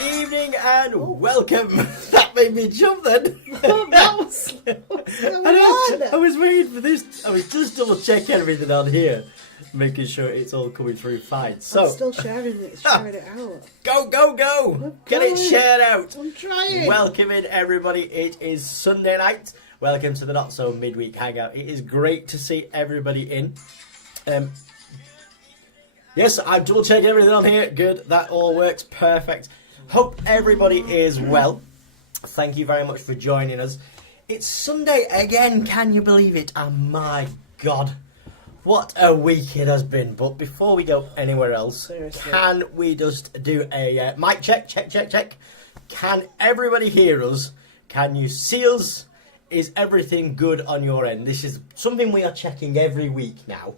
evening and welcome. That made me jump then. I was waiting for this. I was just double checking everything on here, making sure it's all coming through fine. So I'm still sharing it out. Go! Get it shared out. I'm trying. Welcome in everybody. It is Sunday night. Welcome to the Not So Midweek Hangout. It is great to see everybody in. Yes, I'm double checking everything on here. Good, that all works perfect. Hope everybody is well. Thank you very much for joining us. It's Sunday again, can you believe it? Oh my God, what a week it has been. But before we go anywhere else, seriously, can we just do a mic check? Check. Can everybody hear us? Can you see us? Is everything good on your end? This is something we are checking every week now.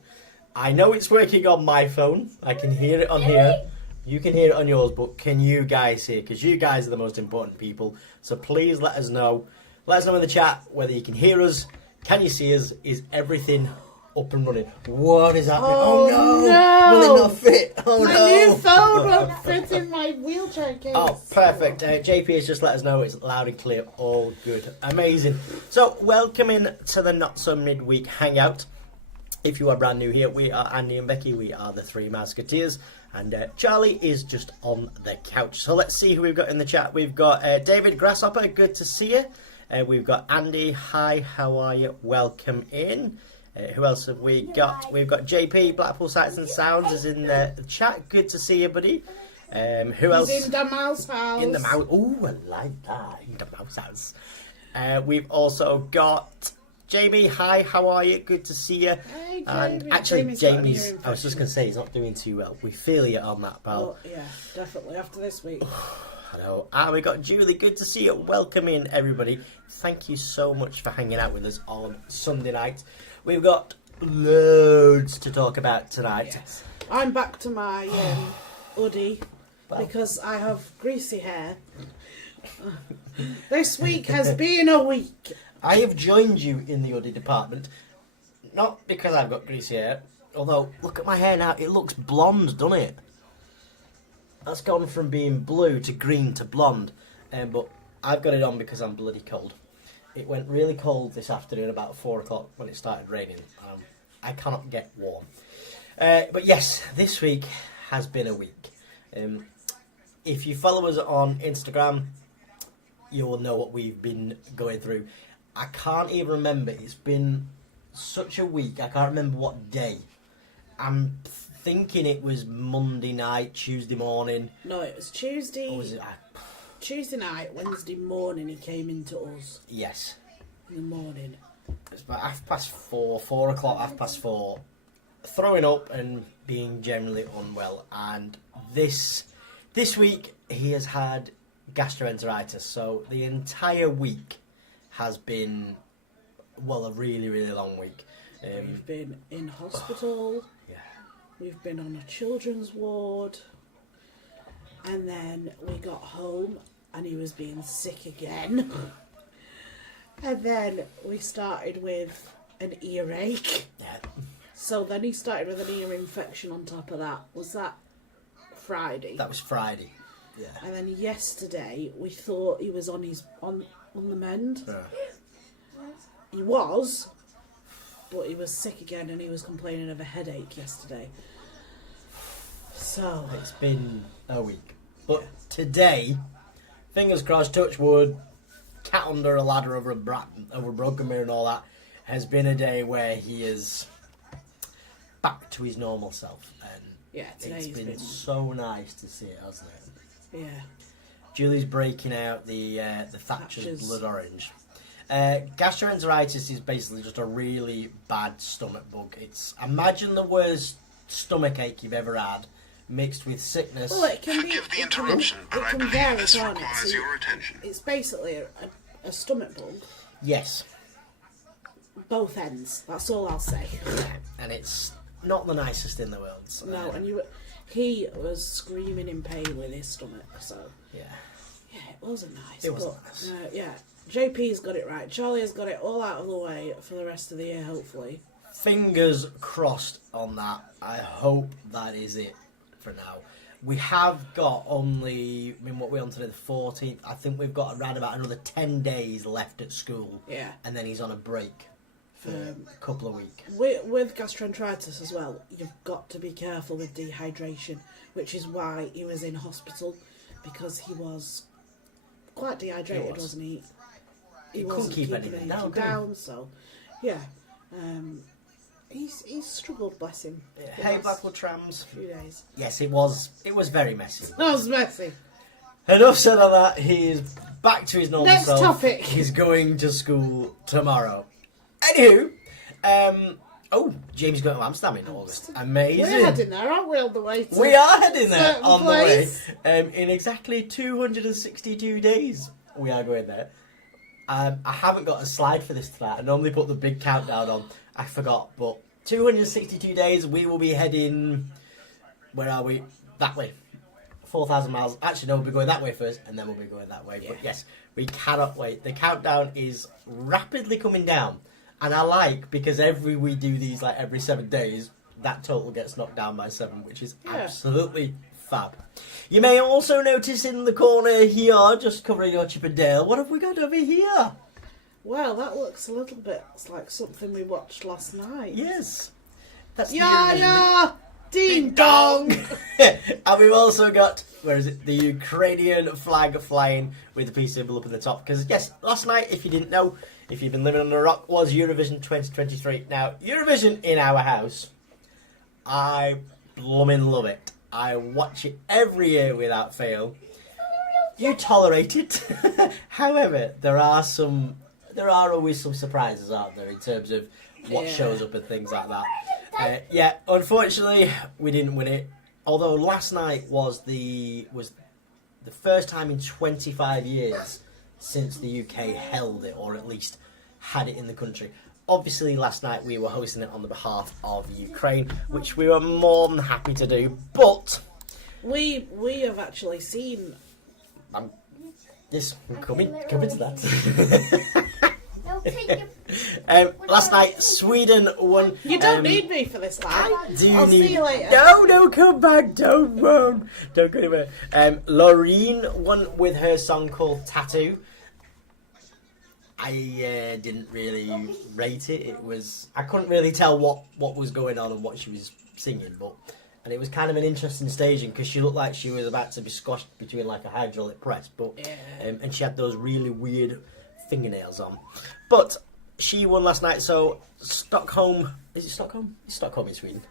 I know it's working on my phone. I can hear it on here. You can hear it on yours, but can you guys hear? Because you guys are the most important people. So please let us know. Let us know in the chat whether you can hear us. Can you see us? Is everything up and running? What is happening? Oh no! Will it not fit? Oh my no! My new phone won't fit in my wheelchair case. Oh, perfect. JP has just let us know it's loud and clear. All good. Amazing. So welcome in to the Not So Midweek Hangout. If you are brand new here, we are Andy and Becky. We are the Three Musketeers. And Charlie is just on the couch. So let's see who we've got in the chat. We've got David Grasshopper. Good to see you. We've got Andy. Hi, how are you? Welcome in. Who else have we got? We've got JP. Blackpool Sights and Sounds is in the chat. Good to see you, buddy. Who else? He's in the mouse house. In the mouse. Oh, I like that. In the mouse house. We've also got Jamie, hi, how are you? Good to see you. Hey, Jamie. And actually, Jamie's, I was just going to say, he's not doing too well. We feel you on that, pal. Oh, yeah, definitely, after this week. I know. And we got Julie, good to see you. Welcome in, everybody. Thank you so much for hanging out with us on Sunday night. We've got loads to talk about tonight. Yes. I'm back to my hoodie because I have greasy hair. This week has been a week. I have joined you in the hoodie department, not because I've got greasy hair, although, look at my hair now, it looks blonde, doesn't it? That's gone from being blue to green to blonde, but I've got it on because I'm bloody cold. It went really cold this afternoon, about 4 o'clock, when it started raining. I cannot get warm. But yes, this week has been a week. If you follow us on Instagram, you will know what we've been going through. I can't even remember. It's been such a week. I can't remember what day. I'm thinking it was Monday night, Tuesday morning. No, it was Tuesday. Or was it? Tuesday night, Wednesday morning. He came into us. Yes. In the morning. It's about 4:30, 4 o'clock, 4:30. Throwing up and being generally unwell. And this week he has had gastroenteritis. So the entire week has been, well, a really, really long week. We've been in hospital. Yeah. We've been on a children's ward. And then we got home and he was being sick again. And then we started with an earache. Yeah. So then he started with an ear infection on top of that. Was that Friday? That was Friday. Yeah. And then yesterday we thought he was on the mend. Yeah. He was, but he was sick again and he was complaining of a headache yesterday. So it's been a week. But today, fingers crossed, touch wood, cat under a ladder over a broken mirror and all that, has been a day where he is back to his normal self. And yeah, it's been so nice to see it, hasn't it? Yeah. Julie's breaking out the Thatcher's blood orange. Gastroenteritis is basically just a really bad stomach bug. Imagine the worst stomach ache you've ever had, mixed with sickness. Well, it can Forgive the interruption, but I believe this requires your attention. It's basically a stomach bug. Yes. Both ends. That's all I'll say. And it's not the nicest in the world. So. No, and he was screaming in pain with his stomach. So yeah, it wasn't nice. It wasn't nice. Yeah, JP's got it right. Charlie has got it all out of the way for the rest of the year, hopefully. Fingers crossed on that. I hope that is it for now. We have got only, I mean, what we're on today, the 14th. I think we've got around about another 10 days left at school. Yeah. And then he's on a break for a couple of weeks. With gastroenteritis as well, you've got to be careful with dehydration, which is why he was in hospital, because he was quite dehydrated, wasn't he? He couldn't wasn't keep keeping anything anything down, down, so yeah. He's struggled, bless him. the Hey, last Blackpool Trams. few days. Yes, it was very messy. That was messy. Enough said of that. He is back to his normal Next self. topic. He's going to school tomorrow. Anywho, James going to Amsterdam in August. Amazing. We're heading there, aren't we, on the way to We are heading there certain on place? the way. In exactly 262 days, we are going there. I haven't got a slide for this tonight. I normally put the big countdown on. I forgot, but 262 days, we will be heading... Where are we? That way. 4,000 miles. Actually, no, we'll be going that way first, and then we'll be going that way. Yeah. But yes, we cannot wait. The countdown is rapidly coming down. And I like, because we do these like every 7 days, that total gets knocked down by 7, which is absolutely fab. You may also notice in the corner here, just covering your Chip and Dale, what have we got over here? Well, that looks a little bit like something we watched last night. Yes. That's Yeah, the yeah! Ding dong! And we've also got, where is it, the Ukrainian flag flying with the peace symbol up in the top. Because, yes, last night, if you didn't know, if you've been living under a rock, was Eurovision 2023. Now, Eurovision in our house, I blooming love it. I watch it every year without fail. You tolerate it. However, there are always some surprises, aren't there, in terms of what shows up and things like that. Unfortunately, we didn't win it. Although last night was the first time in 25 years since the UK held it, or at least had it in the country. Obviously, last night we were hosting it on the behalf of Ukraine, which we were more than happy to do. But we have actually seen. Coming to that. Last night, Sweden won. You don't need me for this, lad. I'll see you later. No, come back. Don't go anywhere. Laureen won with her song called Tattoo. I didn't really rate it. I couldn't really tell what was going on and what she was singing, and it was kind of an interesting staging because she looked like she was about to be squashed between like a hydraulic press, and she had those really weird fingernails on. But she won last night, so Stockholm... Is it Stockholm? It's Stockholm in Sweden.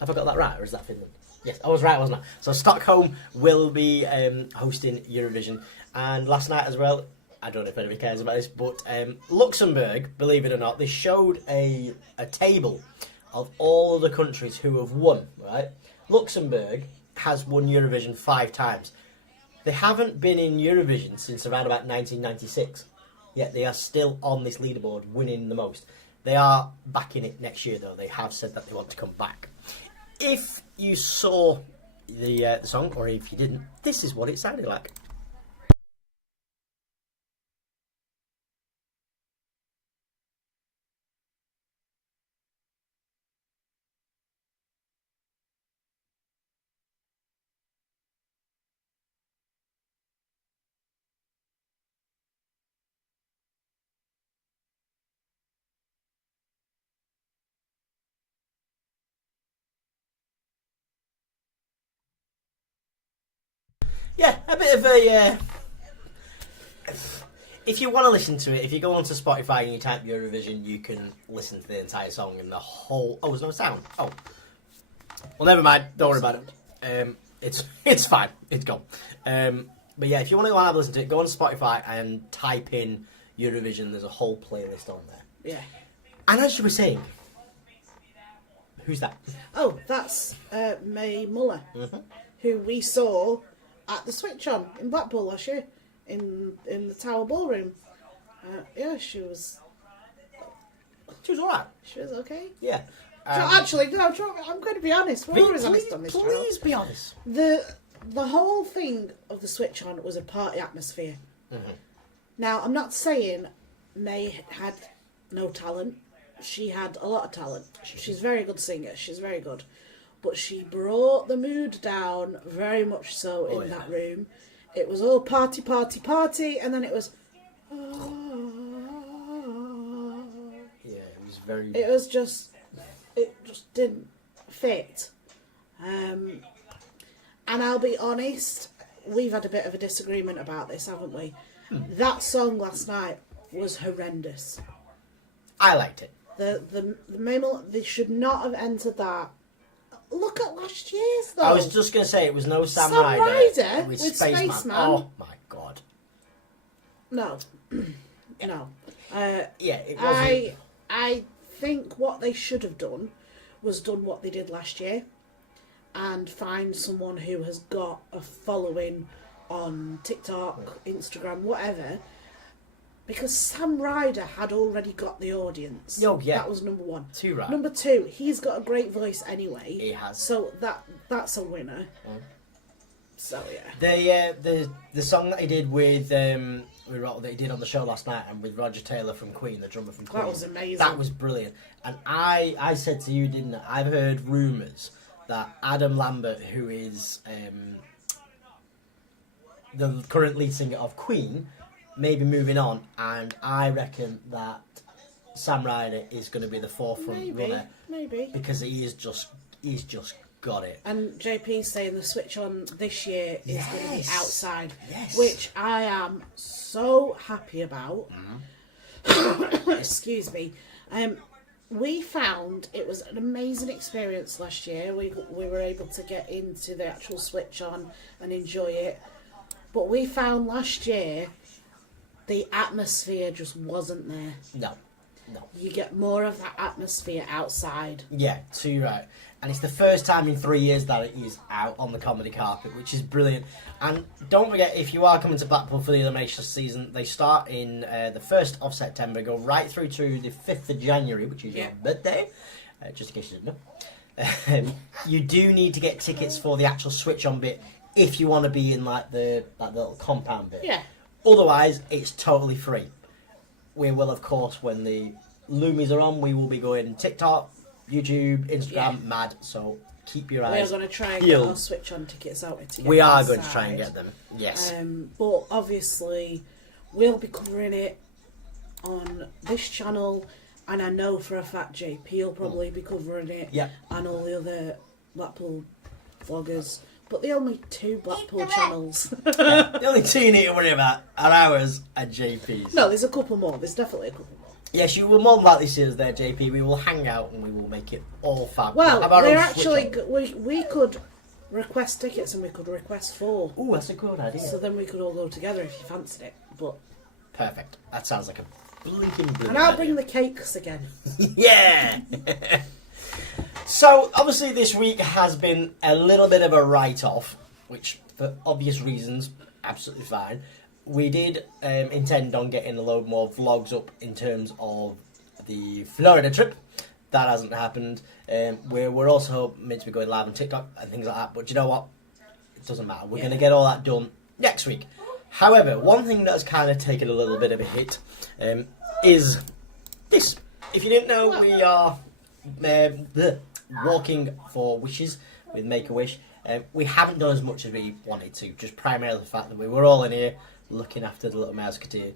Have I got that right, or is that Finland? Yes, I was right, wasn't I? So Stockholm will be hosting Eurovision. And last night as well, I don't know if anybody cares about this, but Luxembourg, believe it or not, they showed a table of all the countries who have won, right? Luxembourg has won Eurovision 5 times. They haven't been in Eurovision since around about 1996. Yet they are still on this leaderboard, winning the most. They are back in it next year, though. They have said that they want to come back. If you saw the song, or if you didn't, this is what it sounded like. Yeah, a bit of a... if you want to listen to it, if you go onto Spotify and you type Eurovision, you can listen to the entire song and the whole... Oh, there's no sound. Oh. Well, never mind. Don't worry about it. It's fine. It's gone. But yeah, if you want to go and have a listen to it, go on Spotify and type in Eurovision. There's a whole playlist on there. Yeah. And as you were saying... Who's that? Oh, that's May Muller, who we saw at the Switch On in Blackpool last year, in the Tower Ballroom. She was alright. She was okay. Yeah. I'm going to be honest. We're always honest on this channel. Please be honest. The whole thing of the Switch On was a party atmosphere. Now, I'm not saying May had no talent. She had a lot of talent. She's a very good singer. She's very good. but she brought the mood down very much so in that room. It was all party, party, party, and then it was... Yeah, it was very... It was just... It just didn't fit. And I'll be honest, we've had a bit of a disagreement about this, haven't we? That song last night was horrendous. I liked it. The memo, they should not have entered that. Look at last year's though. I was just going to say it was no Sam Sam Ryder Ryder with with Spaceman. Spaceman. Oh my god. No, no. Yeah, it wasn't. I think what they should have done was done what they did last year, and find someone who has got a following on TikTok, Instagram, whatever. Because Sam Ryder had already got the audience. Oh, yeah. That was number one. Too right. Number two, he's got a great voice anyway. He has. So that's a winner. So yeah. The song that he did with that he did on the show last night, and with Roger Taylor from Queen, the drummer from Queen. That was amazing. That was brilliant. And I said to you, didn't I? I've heard rumours that Adam Lambert, who is the current lead singer of Queen, may be moving on, and I reckon that Sam Ryder is going to be the forefront runner. Maybe. Because he's just got it. And JP's saying the switch on this year is going to be outside. Yes. Which I am so happy about. Excuse me. We found it was an amazing experience last year. We were able to get into the actual switch on and enjoy it. But we found last year the atmosphere just wasn't there. No. You get more of that atmosphere outside. Yeah, too right. And it's the first time in 3 years that it is out on the comedy carpet, which is brilliant. And don't forget, if you are coming to Blackpool for the Elimination season, they start in the 1st of September, go right through to the 5th of January, which is your birthday, just in case you didn't know. You do need to get tickets for the actual switch-on bit if you want to be in like the little compound bit. Yeah. Otherwise, it's totally free. We will, of course, when the Loomies are on, we will be going TikTok, YouTube, Instagram, mad. So keep your eyes. We're going to try and get our switch on tickets out to get We are inside. going to try and get them. Yes. But obviously, we'll be covering it on this channel, and I know for a fact JP will probably be covering it. Yeah. And all the other Blackpool vloggers. But the only two Blackpool channels. The only two you need to worry about are ours and JP's. No, there's a couple more. There's definitely a couple more. Yes, you will more than likely see us there, JP. We will hang out and we will make it all fab. Well, we're actually we could request tickets and we could request 4. Ooh, that's a good idea. So then we could all go together if you fancied it. But perfect. That sounds like a blinking brilliant and I'll idea. bring the cakes again. Yeah! So, obviously this week has been a little bit of a write-off, which, for obvious reasons, absolutely fine. We did intend on getting a load more vlogs up in terms of the Florida trip. That hasn't happened. We're also meant to be going live on TikTok and things like that, but you know what? It doesn't matter. We're going to get all that done next week. However, one thing that's kind of taken a little bit of a hit is this. If you didn't know, we are walking for wishes with Make-A-Wish. We haven't done as much as we wanted to, just primarily the fact that we were all in here looking after the little Mouseketeer.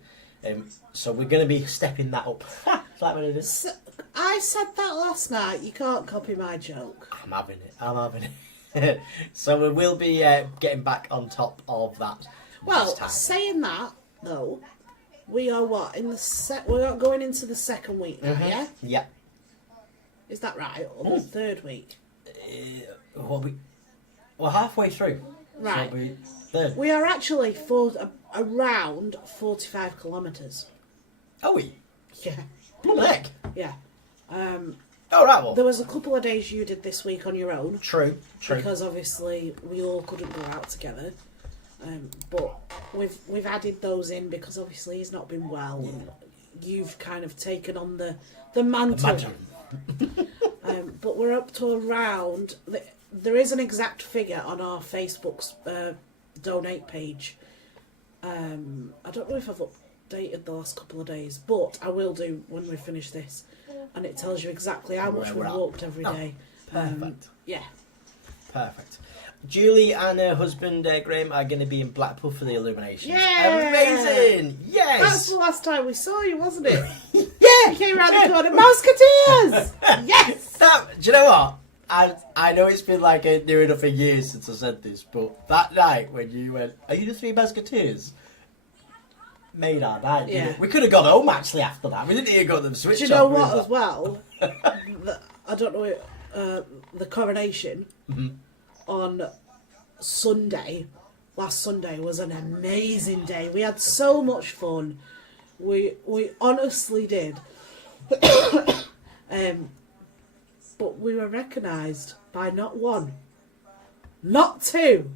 So we're going to be stepping that up. Is that what it is? So, I said that last night. You can't copy my joke. I'm having it. So we will be getting back on top of that. Well, saying that, though, we are what? We're going into the second week now, yeah? Yeah. Is that right? Or the third week? We're halfway through. Right. So third. We are actually around 45 kilometres. Are we? Yeah. Bloody heck. Yeah. Oh, right, well. There was a couple of days you did this week on your own. True. Because obviously we all couldn't go out together. But we've added those in because obviously he's not been well. Yeah. And you've kind of taken on the mantle. But we're up to around... There is an exact figure on our Facebook's donate page. I don't know if I've updated the last couple of days, but I will do when we finish this. And it tells you exactly how much we've walked every day. Perfect. Yeah. Perfect. Julie and her husband Graham are going to be in Blackpool for the Illuminations. Yeah! Amazing! Yes! That's the last time we saw you, wasn't it? Yeah! You came around the corner, Musketeers! Yes! Do you know what? I know it's been like near enough a year since I said this, but that night when you went, "Are you the Three Musketeers?" Made our night, didn't Yeah. it? We could have gone home actually after that. We didn't even got them switched Do you know off, what was as well? I don't know, the coronation on Sunday, last Sunday, was an amazing day. We had so much fun. We honestly did. But we were recognised by not one, not two,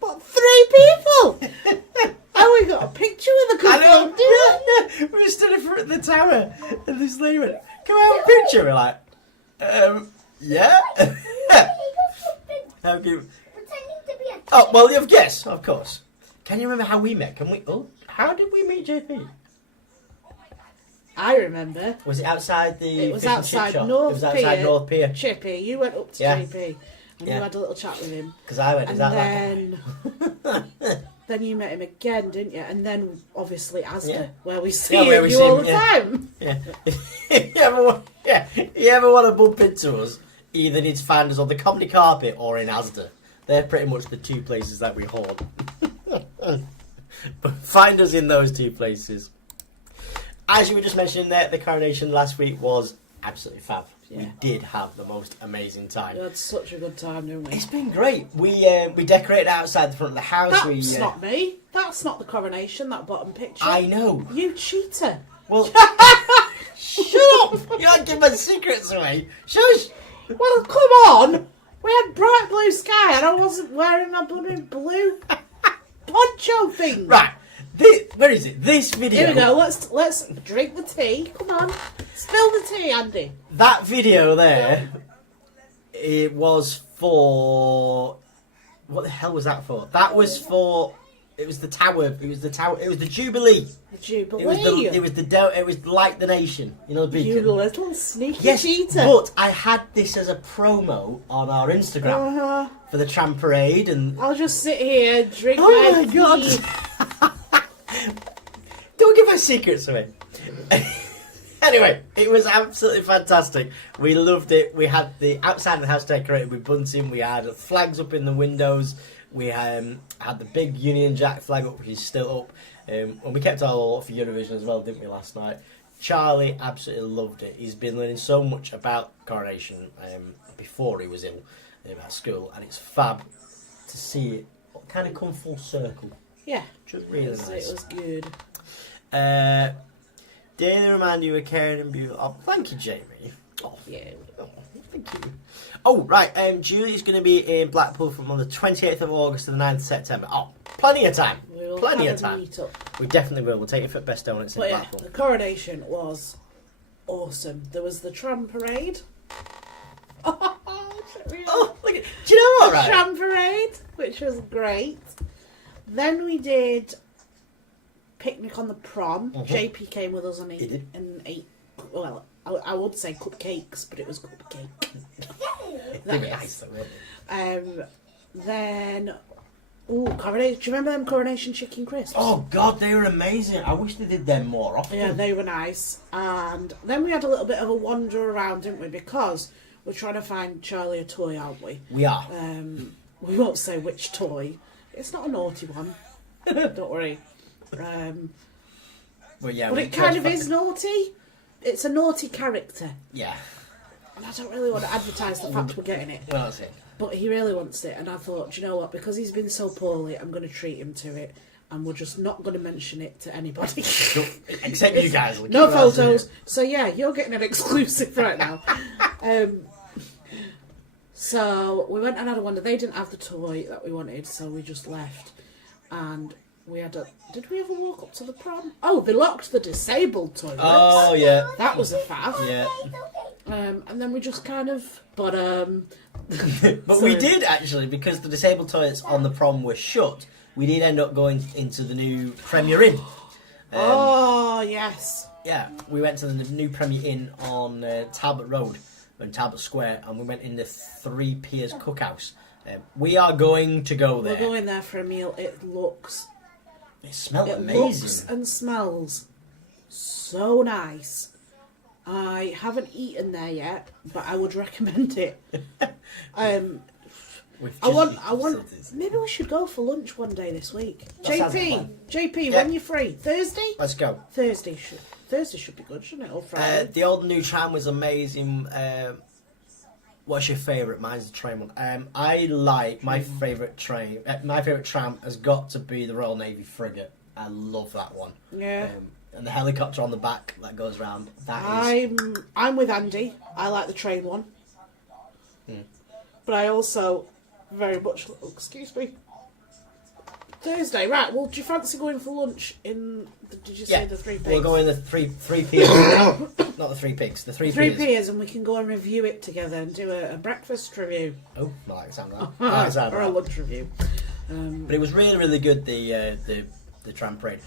but 3 people. And we got a picture with the couple. I know. We stood in front of the tower, and this lady went, "Can I have a picture?" We're like, yeah. How cute. Oh, well, you've guessed, of course. Can you remember how we met? How did we meet JP? I remember. Was it outside the It was fish and chip outside shop? North It was outside Pier. North Pier. Chippy, you went up to Yeah. JP and Yeah. you had a little chat with him. Because I went, is And that then, then you met him again, didn't you? And then obviously Asda, Yeah. where we see Yeah, where we you see all him, the yeah. time. you ever want to bump into us, either need to find us on the comedy carpet or in Asda. They're pretty much the 2 places that we haunt. But find us in those 2 places. As you were just mentioning there, the coronation last week was absolutely fab. Yeah. We did have the most amazing time. We had such a good time, didn't we? It's been great. We decorated outside the front of the house. That's not me. That's not the coronation, that bottom picture. I know. You cheater. Well, shut up! You're not giving my secrets away. Shush! Well, come on. We had bright blue sky and I wasn't wearing a blooming blue poncho thing. Right. Where is it? This video. Here we go. Let's drink the tea. Come on. Spill the tea, Andy. That video there, it was for... What the hell was that for? That was for... It was the tower. It was the tower. It was the Jubilee. The Jubilee. It was like the nation. You know the beacon. You little sneaky Yes, cheater. but I had this as a promo on our Instagram for the tram parade, and I'll just sit here and drink oh my my god! tea. Don't give my secrets away. Anyway, it was absolutely fantastic. We loved it. We had the outside of the house decorated with bunting. We had flags up in the windows. We had the big Union Jack flag up, which is still up. And we kept our all for Eurovision as well, didn't we, last night? Charlie absolutely loved it. He's been learning so much about coronation before he was ill at school, and it's fab to see it kind of come full circle. Yeah. Just really nice. It was good. Daily reminder you were caring and beautiful. Oh, thank you, Jamie. Oh, Yeah. oh, thank you. Oh, right. Julie's going to be in Blackpool from on the 28th of August to the 9th of September. Oh, plenty of time. We'll Plenty have of a time. meet up. We definitely will. We'll take you for best donuts in But yeah, Blackpool. the coronation was awesome. There was the tram parade. Oh, look at... Do you know what, right? Tram parade, which was great. Then we did picnic on the prom. JP came with us and ate. Well, I would say cupcakes, but it was cupcake. They were nice, though, weren't they? Then, coronation. Do you remember them coronation chicken crisps? Oh, God, they were amazing. I wish they did them more often. Yeah, they were nice. And then we had a little bit of a wander around, didn't we? Because we're trying to find Charlie a toy, aren't we? We are. We won't say which toy. It's not a naughty one. Don't worry. Well, yeah, But we it kind of tried to is naughty. It's a naughty character. Yeah. And I don't really want to advertise the fact we're getting it. Well, that's it. But he really wants it. And I thought, do you know what? Because he's been so poorly, I'm going to treat him to it. And we're just not going to mention it to anybody. Except you guys. We'll No keep that photos. So yeah, you're getting an exclusive right now. So we went and had a wander. They didn't have the toy that we wanted, so we just left. And we had a... Did we ever walk up to the prom? Oh, they locked the disabled toilets. Oh, yeah. That was a faff. Yeah. And then we just kind of... But But we did, actually, because the disabled toilets on the prom were shut, we did end up going into the new Premier Inn. oh, yes. Yeah, we went to the new Premier Inn on Talbot Road, in Talbot Square, and we went in the Three Piers Cookhouse. We are going to go there. We're going there for a meal. It looks amazing. Looks and smells so nice. I haven't eaten there yet, but I would recommend it. Maybe we should go for lunch one day this week. JP, when you're free, Thursday. Let's go. Thursday should be good, shouldn't it? Or Friday. The old new tram was amazing. What's your favourite? Mine's the train one. I like my favourite train. My favourite tram has got to be the Royal Navy frigate. I love that one. Yeah. And the helicopter on the back that goes round. I'm with Andy. I like the train one. But I also very much. Excuse me. Thursday, right? Well, do you fancy going for lunch in? Did you say the Three Pigs? We'll go in the three piers. Not the Three Pigs. The Three Piers, and we can go and review it together and do a breakfast review. Oh, I like the sound of that. Or a lunch review. But it was really, really good. The tram parade.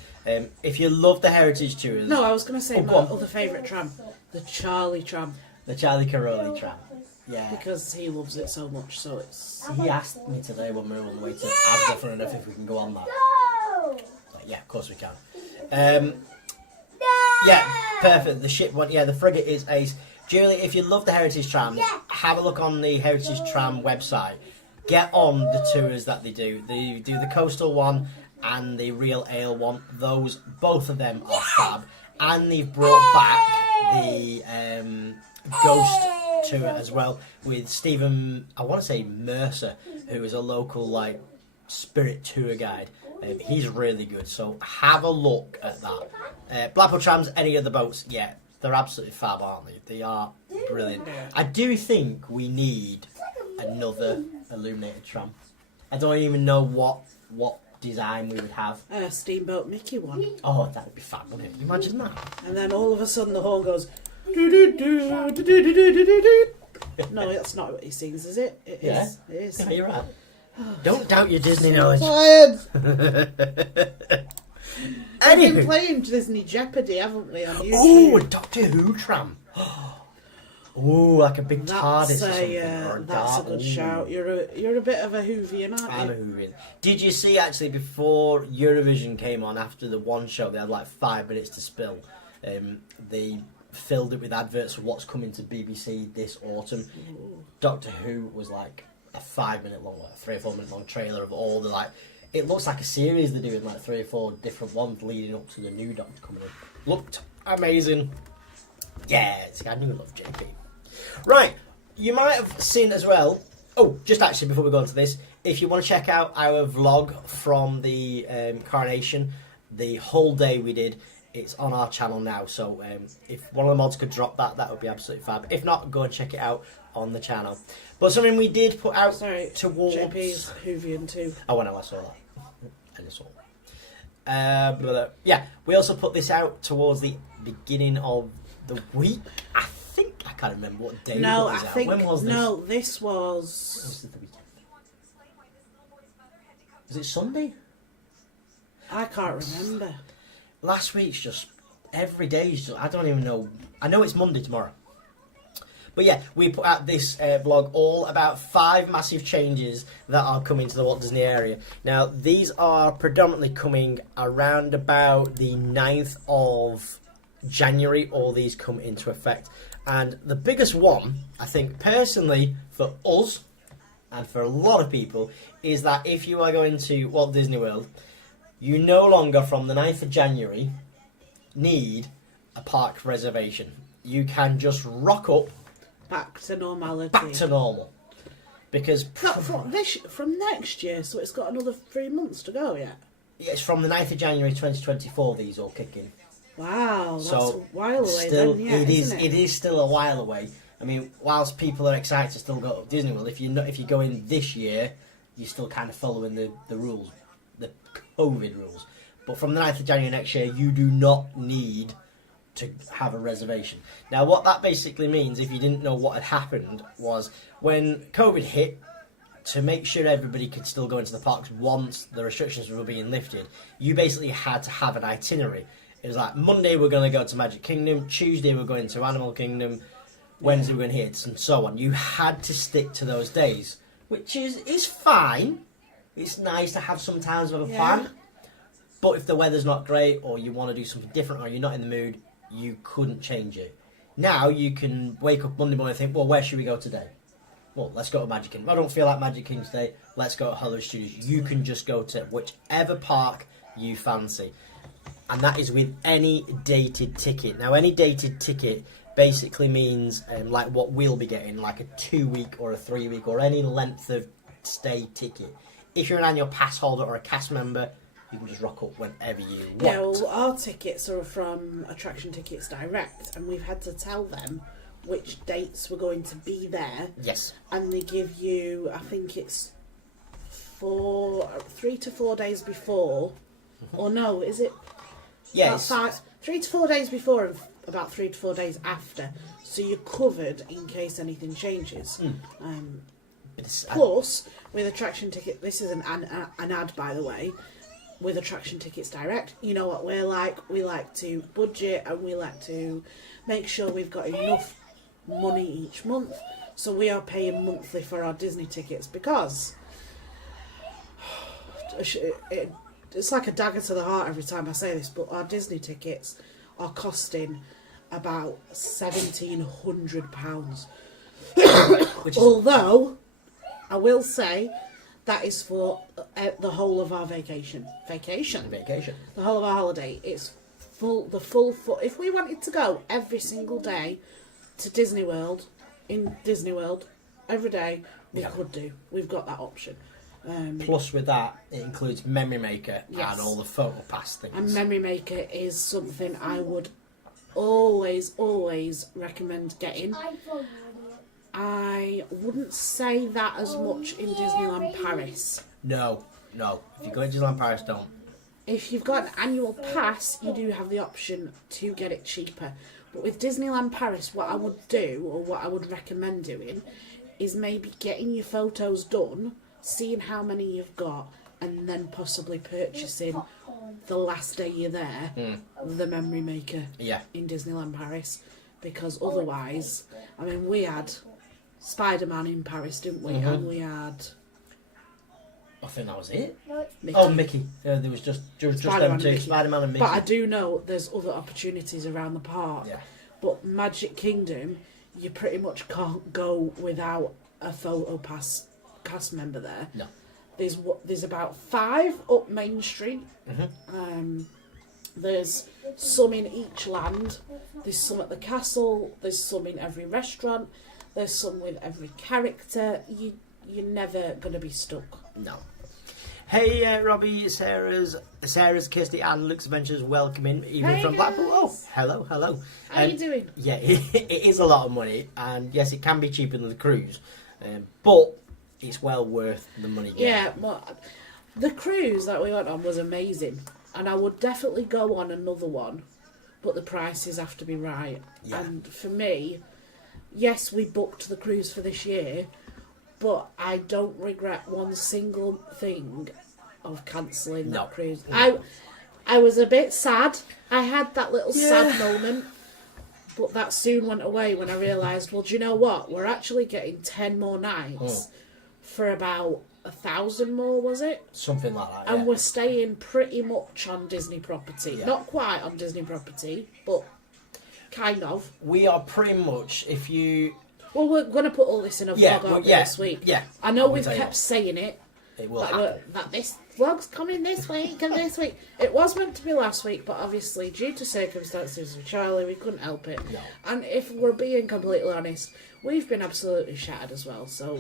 If you love the heritage tours. No, I was going to say my other favourite tram, the Charlie tram. The Charlie Caroli tram. Yeah. Because he loves it so much, so it's... He asked me today when we were on the way to Asda for enough if we can go on that. Like, yeah, of course we can. Yeah, perfect. The ship one, the frigate is ace. Julie, if you love the Heritage Tram, have a look on the Heritage Tram website. Get on the tours that they do. They do the coastal one and the real ale one. Both of them are fab. And they've brought back the ghost tour as well with Stephen, I want to say Mercer, who is a local spirit tour guide. He's really good, so have a look at that. Blackpool Trams, any other boats, they're absolutely fab, aren't they? They are brilliant. I do think we need another illuminated tram. I don't even know what design we would have. A Steamboat Mickey one. Oh, that would be fab, wouldn't it? Can you imagine that? And then all of a sudden the horn goes... No, that's not what he sings, is it? It is. It is. Yeah, you're right. Don't doubt your Disney knowledge. We've been playing Disney Jeopardy, haven't we, on YouTube? Oh, a Doctor Who tram. Oh, like a big TARDIS or something. That's a good shout. You're a bit of a Whovian, aren't you? I'm a Whovian. Did you see, actually, before Eurovision came on, after the one show, they had 5 minutes to spill. They filled it with adverts for what's coming to BBC this autumn. Ooh. Doctor Who was a 5-minute long, 3 or 4 minute long trailer of all the it looks like a series they're doing, 3 or 4 different ones leading up to the new Doctor coming in. Looked amazing. Yeah, I knew I loved JP. Right, you might have seen as well. Oh, just actually before we go into this, if you want to check out our vlog from the coronation, the whole day we did. It's on our channel now, so if one of the mods could drop that would be absolutely fab. If not, go and check it out on the channel. But something we did put out towards... JP's Whovian too. Oh, I know, I saw that. I just saw that. We also put this out towards the beginning of the week. I can't remember what day it was out. When was this? No, this was... Was it Sunday? I can't remember. Last week's just every day's just, I don't even know. I know it's Monday tomorrow. But yeah, we put out this vlog all about 5 massive changes that are coming to the Walt Disney area. Now, these are predominantly coming around about the 9th of January. All these come into effect. And the biggest one, I think personally, for us and for a lot of people, is that if you are going to Walt Disney World, you no longer, from the 9th of January, need a park reservation. You can just rock up. Back to normality. Back to normal. Because... From next year, so it's got another 3 months to go yet? Yeah, it's from the 9th of January 2024 these all kick in. Wow, that's a while away then, isn't it? It is still a while away. I mean, whilst people are excited to still go to Disney World, if you go in this year, you're still kind of following the rules. The COVID rules. But from the 9th of January next year, you do not need to have a reservation. Now, what that basically means, if you didn't know what had happened, was when COVID hit, to make sure everybody could still go into the parks once the restrictions were being lifted, you basically had to have an itinerary. It was Monday we're going to go to Magic Kingdom, Tuesday we're going to Animal Kingdom, Wednesday we're going hits, and so on. You had to stick to those days, which is fine. It's nice to have some times of a plan. But if the weather's not great, or you want to do something different, or you're not in the mood, you couldn't change it. Now you can wake up Monday morning and think, well, where should we go today? Well, let's go to Magic Kingdom. I don't feel like Magic Kingdom today. Let's go to Hollywood Studios. You can just go to whichever park you fancy. And that is with any dated ticket. Now, any dated ticket basically means like what we'll be getting, like a 2-week or a 3-week or any length of stay ticket. If you're an annual pass holder or a cast member, you can just rock up whenever you want. Yeah, well, our tickets are from Attraction Tickets Direct, and we've had to tell them which dates we're going to be there. Yes. And they give you, I think it's 3 to 4 days before, or no, is it? Yeah, 3 to 4 days before and about 3 to 4 days after, so you're covered in case anything changes. Plus, with Attraction Ticket, this is an ad, by the way. With Attraction Tickets Direct, you know what we're like. We like to budget, and we like to make sure we've got enough money each month. So we are paying monthly for our Disney tickets, because it's like a dagger to the heart every time I say this, but our Disney tickets are costing about £1,700. Although, I will say, that is for the whole of our vacation. The whole of our holiday. It's full. If we wanted to go every single day to Disney World, every day, we could do. We've got that option. Plus, with that, it includes Memory Maker and all the photo pass things. And Memory Maker is something I would always recommend getting. I wouldn't say that as much in Disneyland Paris. No. If you go to Disneyland Paris, don't. If you've got an annual pass, you do have the option to get it cheaper. But with Disneyland Paris, what I would do, or what I would recommend doing, is maybe getting your photos done, seeing how many you've got, and then possibly purchasing the last day you're there, the Memory Maker in Disneyland Paris. Because otherwise, I mean, we had Spider-Man in Paris, didn't we? And we had... I think that was it. Mickey. Oh, Mickey. There was just them two, Spider-Man and Mickey. But I do know there's other opportunities around the park. Yeah. But Magic Kingdom, you pretty much can't go without a photo pass cast member there. No. There's about 5 up Main Street. There's some in each land. There's some at the castle. There's some in every restaurant. There's some with every character. You're never going to be stuck. No. Hey, Robbie, Sarah's Kirsty and Luke's Adventures welcoming, even from Blackpool. Oh, hello. How are you doing? Yeah, it is a lot of money, and yes, it can be cheaper than the cruise, but it's well worth the money. Yeah, well, the cruise that we went on was amazing, and I would definitely go on another one, but the prices have to be right. Yeah. And for me, yes, we booked the cruise for this year, but I don't regret one single thing of cancelling that cruise. I was a bit sad. I had that little sad moment, but that soon went away when I realised, well, do you know what? We're actually getting 10 more nights for about 1,000 more, was it? Something like that, And we're staying pretty much on Disney property. Yeah. Not quite on Disney property, but kind of. We are pretty much, if you... Well, we're going to put all this in a vlog this week. Yeah. I know we've kept saying it. It will happen. That this vlog's coming this week and this week. It was meant to be last week, but obviously due to circumstances with Charlie, we couldn't help it. No. And if we're being completely honest, we've been absolutely shattered as well, so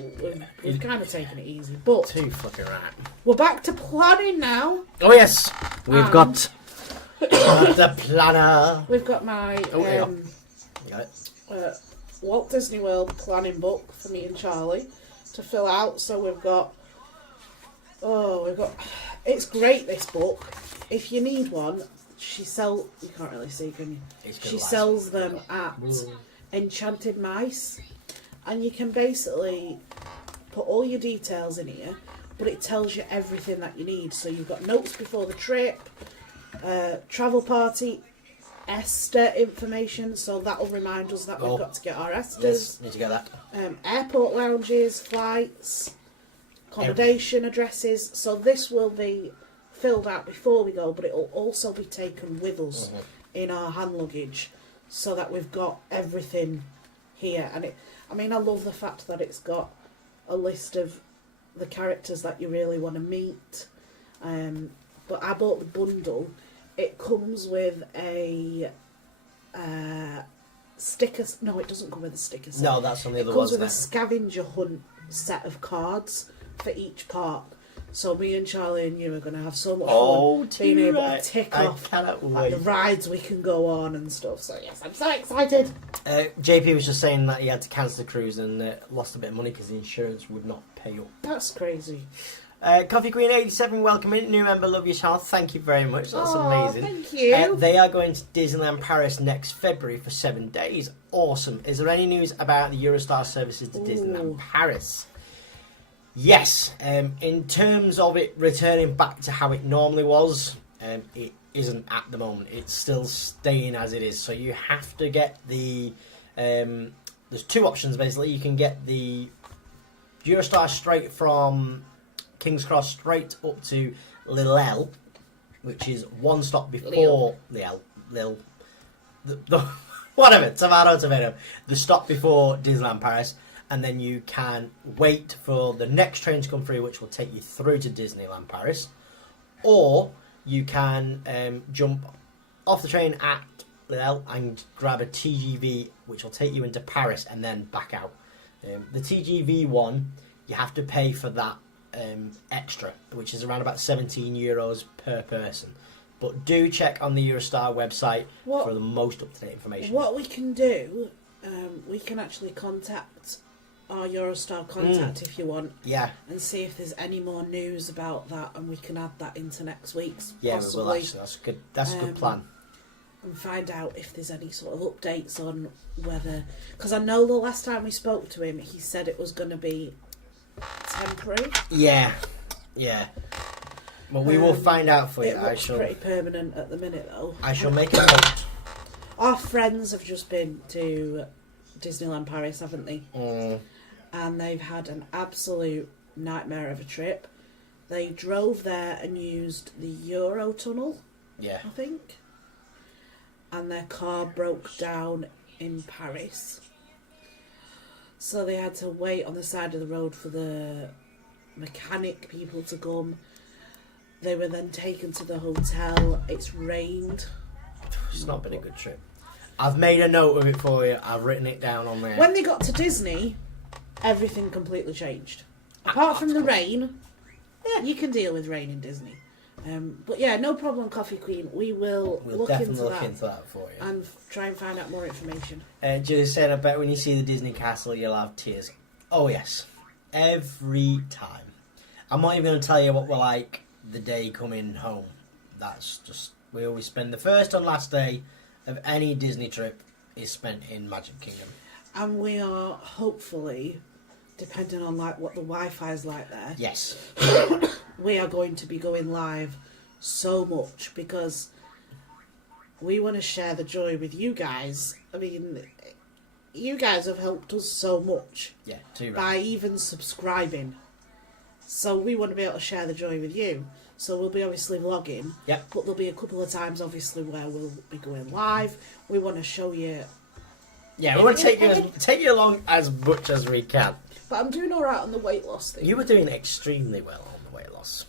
we've kind of taken it easy. But too fucking right. We're back to planning now. Oh yes, we've got the planner. We've got my Got it. Walt Disney World planning book for me and Charlie to fill out. So we've got it's great, this book. If you need one, you can't really see, can you? She sells them at Enchanted Mice, and you can basically put all your details in here, but it tells you everything that you need. So you've got notes before the trip, travel party, Esther information, so that'll remind us that we've got to get our Esters. Yes, need to get that. Airport lounges, flights, accommodation addresses. So this will be filled out before we go, but it will also be taken with us in our hand luggage, so that we've got everything here. And I love the fact that it's got a list of the characters that you really want to meet. But I bought the bundle. It comes with a sticker. No, it doesn't come with a sticker set. No, that's on the other ones. It comes with a scavenger hunt set of cards for each park. So me and Charlie and you are going to have so much fun being able to tick off like, the rides we can go on and stuff. So yes, I'm so excited. JP was just saying that he had to cancel the cruise and lost a bit of money because the insurance would not pay up. That's crazy. Coffee Queen 87, welcome in. New member, love your child. Thank you very much. That's amazing. Thank you. They are going to Disneyland Paris next February for 7 days. Awesome. Is there any news about the Eurostar services to Disneyland Paris? Yes. In terms of it returning back to how it normally was, it isn't at the moment. It's still staying as it is. So you have to get the... there's two options, basically. You can get the Eurostar straight from King's Cross straight up to Lille, which is one stop before Lille. Whatever, tomato. The stop before Disneyland Paris. And then you can wait for the next train to come through, which will take you through to Disneyland Paris. Or you can jump off the train at Lille and grab a TGV, which will take you into Paris and then back out. The TGV one, you have to pay for that extra, which is around about €17 per person. But do check on the Eurostar website for the most up-to-date information. What we can do, we can actually contact our Eurostar contact if you want. Yeah. And see if there's any more news about that, and we can add that into next week's. Yeah, possibly. we will actually. That's good. That's a good plan. And find out if there's any sort of updates on whether... Because I know the last time we spoke to him, he said it was going to be temporary. Yeah. Well, we will find out for you. It looks pretty permanent at the minute, though. I shall make a note. Our friends have just been to Disneyland Paris, haven't they? And they've had an absolute nightmare of a trip. They drove there and used the Eurotunnel, I think. And their car broke down in Paris. So they had to wait on the side of the road for the mechanic people to come. They were then taken to the hotel. It's rained. It's not been a good trip. I've made a note of it for you. I've written it down on there. When they got to Disney, everything completely changed. Apart from the rain, you can deal with rain in Disney. But yeah, no problem, Coffee Queen. We'll look into that for you and try and find out more information. Just saying, I bet when you see the Disney castle, you'll have tears. Oh yes, every time. I'm not even going to tell you what we're like the day coming home. That's just, we always spend the first and last day of any Disney trip is spent in Magic Kingdom. And we are hopefully, depending on like what the Wi-Fi is like there. Yes. We are going to be going live so much because we want to share the joy with you guys. I mean, you guys have helped us so much. Yeah, too right. By even subscribing. So we want to be able to share the joy with you. So we'll be obviously vlogging. Yep. But there'll be a couple of times obviously where we'll be going live. We want to show you. Yeah, we want to take you along as much as we can. But I'm doing alright on the weight loss thing. You were doing extremely well on the weight loss.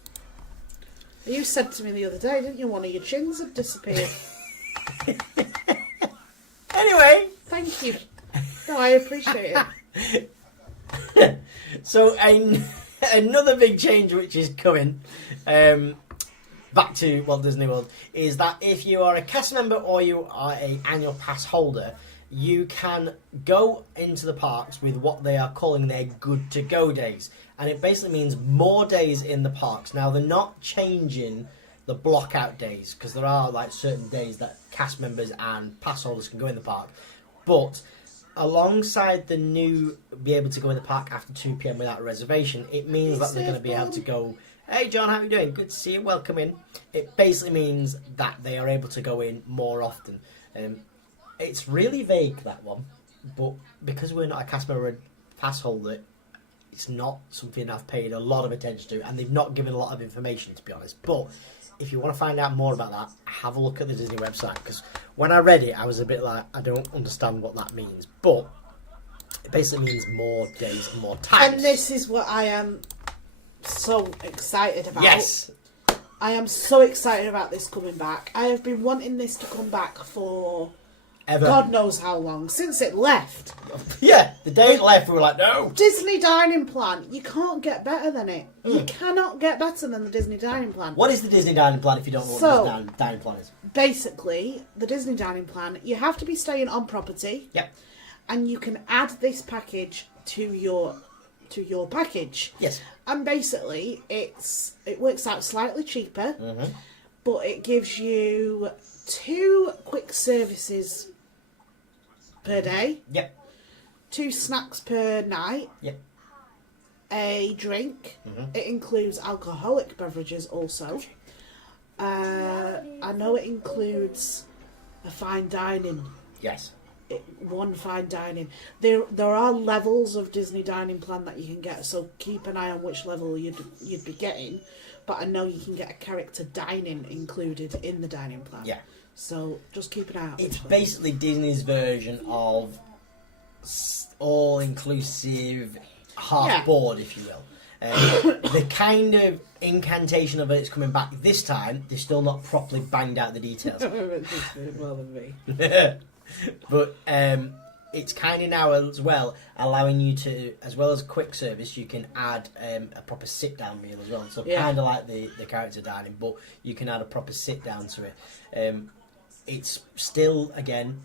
You said to me the other day, didn't you, one of your chins had disappeared. Anyway. Thank you. No, I appreciate it. So, another big change which is coming back to Walt Disney World is that if you are a cast member or you are an annual pass holder, you can go into the parks with what they are calling their good to go days. And it basically means more days in the parks. Now, they're not changing the block out days because there are like certain days that cast members and pass holders can go in the park. But alongside the new be able to go in the park after 2 p.m. without a reservation, it means that they're going to be able to go, hey John, how are you doing? Good to see you, welcome in. It basically means that they are able to go in more often. It's really vague, that one, but because we're not a cast member and pass holder, it's not something I've paid a lot of attention to, and they've not given a lot of information, to be honest. But if you want to find out more about that, have a look at the Disney website, because when I read it, I was a bit like, I don't understand what that means. But it basically means more days and more times. And this is what I am so excited about. Yes. I am so excited about this coming back. I have been wanting this to come back for Ever. God knows how long, since it left. Yeah, the day it left, we were like, no. Disney dining plan, you can't get better than it. You cannot get better than the Disney dining plan. What is the Disney dining plan if you don't know what the dining plan is? Basically, the Disney dining plan, you have to be staying on property. Yep. And you can add this package to your package. Yes. And basically, it works out slightly cheaper, but it gives you 2 quick services per day. Yep. 2 snacks per night. Yep. A drink. It includes alcoholic beverages also. I know it includes a fine dining. Yes. One fine dining. There are levels of Disney dining plan that you can get, so keep an eye on which level you'd be getting. But I know you can get a character dining included in the dining plan. Yeah. So just keep an eye out. It's basically Disney's version of all-inclusive half-board, if you will. The kind of incantation of it's coming back this time, they've still not properly banged out the details. Well than me. But it's kind of now as well allowing you to, as well as quick service, you can add a proper sit-down meal as well. So kind of like the character dining, but you can add a proper sit-down to it. It's still, again,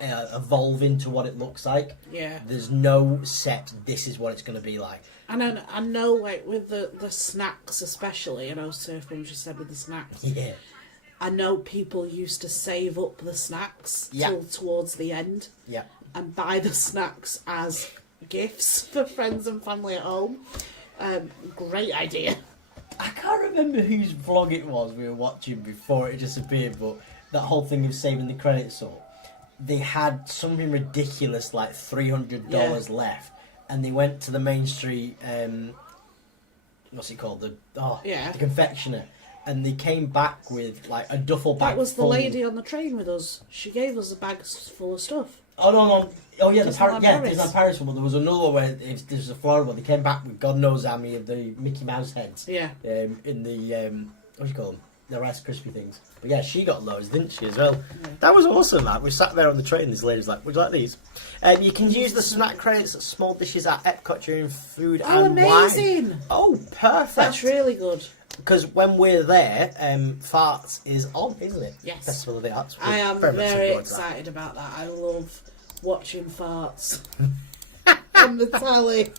evolving to what it looks like. Yeah. There's no set, this is what it's going to be like. And I know, like, with the snacks especially, I know Surfbum just said with the snacks. Yeah. I know people used to save up the snacks till towards the end. Yeah. And buy the snacks as gifts for friends and family at home. Great idea. I can't remember whose vlog it was we were watching before it disappeared, but that whole thing of saving the credits up. They had something ridiculous like $300 left, and they went to the Main Street, what's it called? The confectioner, and they came back with like a duffel bag. That was the full. lady on the train with us. She gave us a bag full of stuff. Oh no! Oh yeah, Disneyland Paris. Disneyland Paris one. But there was another one where this was a Florida one. They came back with God knows how many of the Mickey Mouse heads. Yeah. In the what do you call them? The Rice Krispie things. But yeah, she got loads, didn't she, as well? Yeah. That was awesome, that. We sat there on the train, this lady's like, would you like these? You can use the snack credits at small dishes at Epcot during food and amazing! Wine. Oh, perfect. That's really good. Because when we're there, Farts is on, isn't it? Yes. Festival of the Arts. I am very excited about that. I love watching Farts on the telly.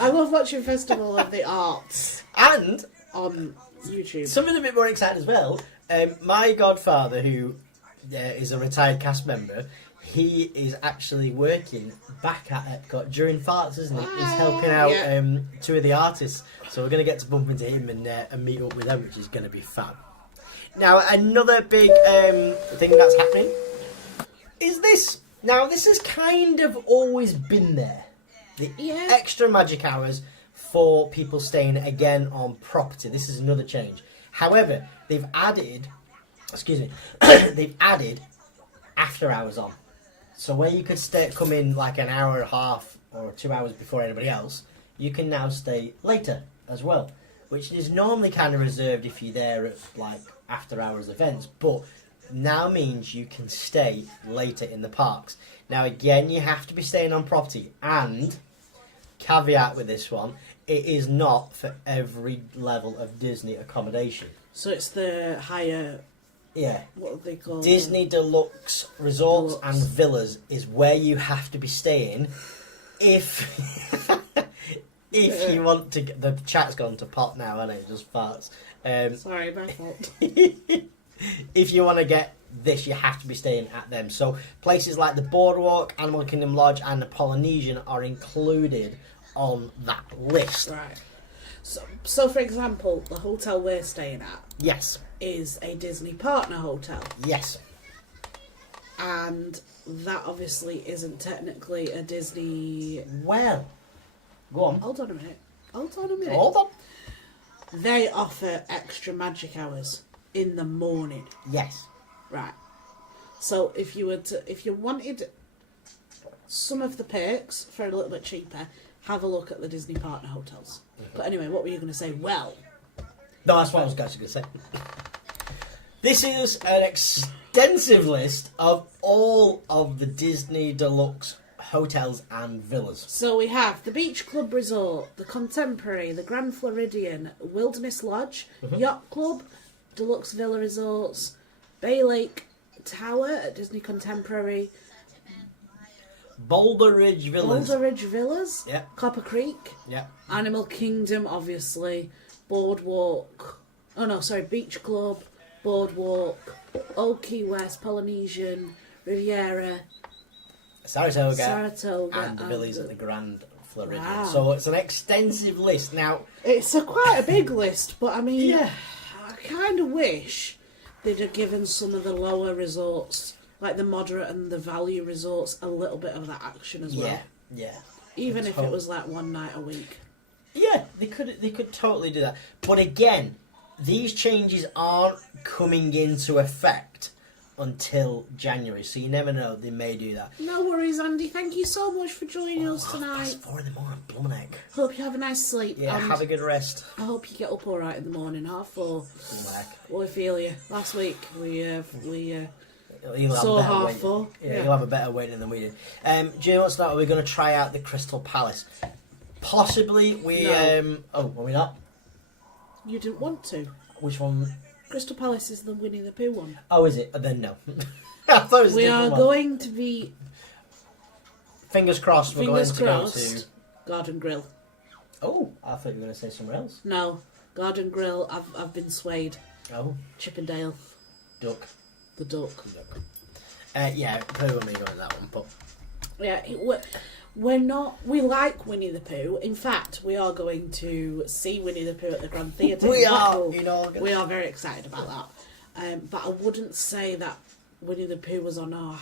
I love watching Festival of the Arts. And on YouTube. Something a bit more exciting as well. My godfather, who is a retired cast member, he is actually working back at Epcot during Farts, isn't he? He's helping out 2 of the artists. So we're going to get to bump into him and meet up with them, which is going to be fun. Now, another big thing that's happening is this. Now, this has kind of always been there. The extra magic hours for people staying again on property. This is another change. However, they've added after hours on. So where you could come in like an hour and a half or 2 hours before anybody else, you can now stay later as well, which is normally kind of reserved if you're there at like after hours events, but now means you can stay later in the parks. Now again, you have to be staying on property, and caveat with this one, it is not for every level of Disney accommodation. So it's the higher... Yeah. What are they called? Disney Deluxe Resorts and Villas is where you have to be staying if you want to... The chat's gone to pot now, hasn't it? Just farts. Sorry, my fault. If you want to get this, you have to be staying at them. So places like the Boardwalk, Animal Kingdom Lodge and the Polynesian are included on that list. Right. So for example, the hotel we're staying at yes is a Disney partner hotel. Yes. And that obviously isn't technically a Disney... Well, go on. Hold on a minute. Hold on. They offer extra magic hours in the morning. Yes. Right. So if you wanted some of the perks for a little bit cheaper, have a look at the Disney partner hotels. Mm-hmm. But anyway, what were you going to say? Well... No, that's what I was actually going to say. This is an extensive list of all of the Disney Deluxe hotels and villas. So we have the Beach Club Resort, the Contemporary, the Grand Floridian, Wilderness Lodge, Yacht Club, Deluxe Villa Resorts, Bay Lake Tower at Disney Contemporary, Boulder Ridge Villas. Yep. Copper Creek. Yep. Animal Kingdom, obviously. Boardwalk. Oh no, sorry, Beach Club, Boardwalk, Old Key West, Polynesian, Riviera, Saratoga and the villas at the Grand Floridian. Wow. So it's an extensive list. Now, it's quite a big list, but I mean, I kind of wish they'd have given some of the lower resorts, like the moderate and the value resorts, a little bit of that action as well. Yeah. Even if it was like one night a week. Yeah, they could totally do that. But again, these changes aren't coming into effect until January, so you never know, they may do that. No worries, Andy. Thank you so much for joining us tonight. 4 in the morning, Blumneck. Hope you have a nice sleep. Yeah, have a good rest. I hope you get up all right in the morning. 4:30. Blumneck. Well, I feel you. Last week we You'll saw have 4:30. Yeah, you'll have a better waiting than we did. Do you know what's that? We're going to try out the Crystal Palace. Possibly we... No. Are we not? You didn't want to. Which one? Crystal Palace is the Winnie the Pooh one. Oh, is it? Then no. I thought it was a we different are one. going to be... Fingers crossed we're going to go to... Garden Grill. Oh, I thought you were going to say somewhere else. No, Garden Grill, I've been swayed. Oh. Chippendale. Duck. The duck. Yeah, Pooh and me going to that one, but... Yeah, we're not... We like Winnie the Pooh. In fact, we are going to see Winnie the Pooh at the Grand Theatre. We are, you know... We are very excited about that. But I wouldn't say that Winnie the Pooh was on our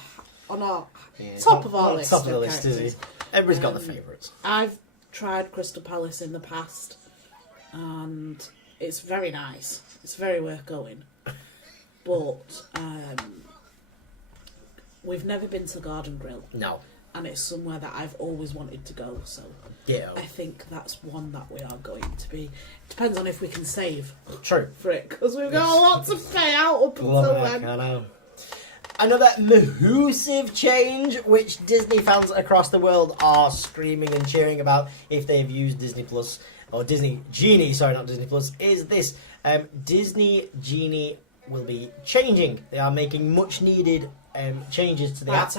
top of our list. Top of the list, is he? Everybody's got the favourites. I've tried Crystal Palace in the past, and it's very nice. It's very worth going. But we've never been to Garden Grill. No. And it's somewhere that I've always wanted to go, so yeah. I think that's one that we are going to be. Depends on if we can save. True. For it, because we've got a lot to pay out up until then. I know. Another massive change, which Disney fans across the world are screaming and cheering about if they've used Disney Plus, or Disney Genie, sorry, not Disney Plus, is this. Disney Genie will be changing. They are making much needed changes to the app.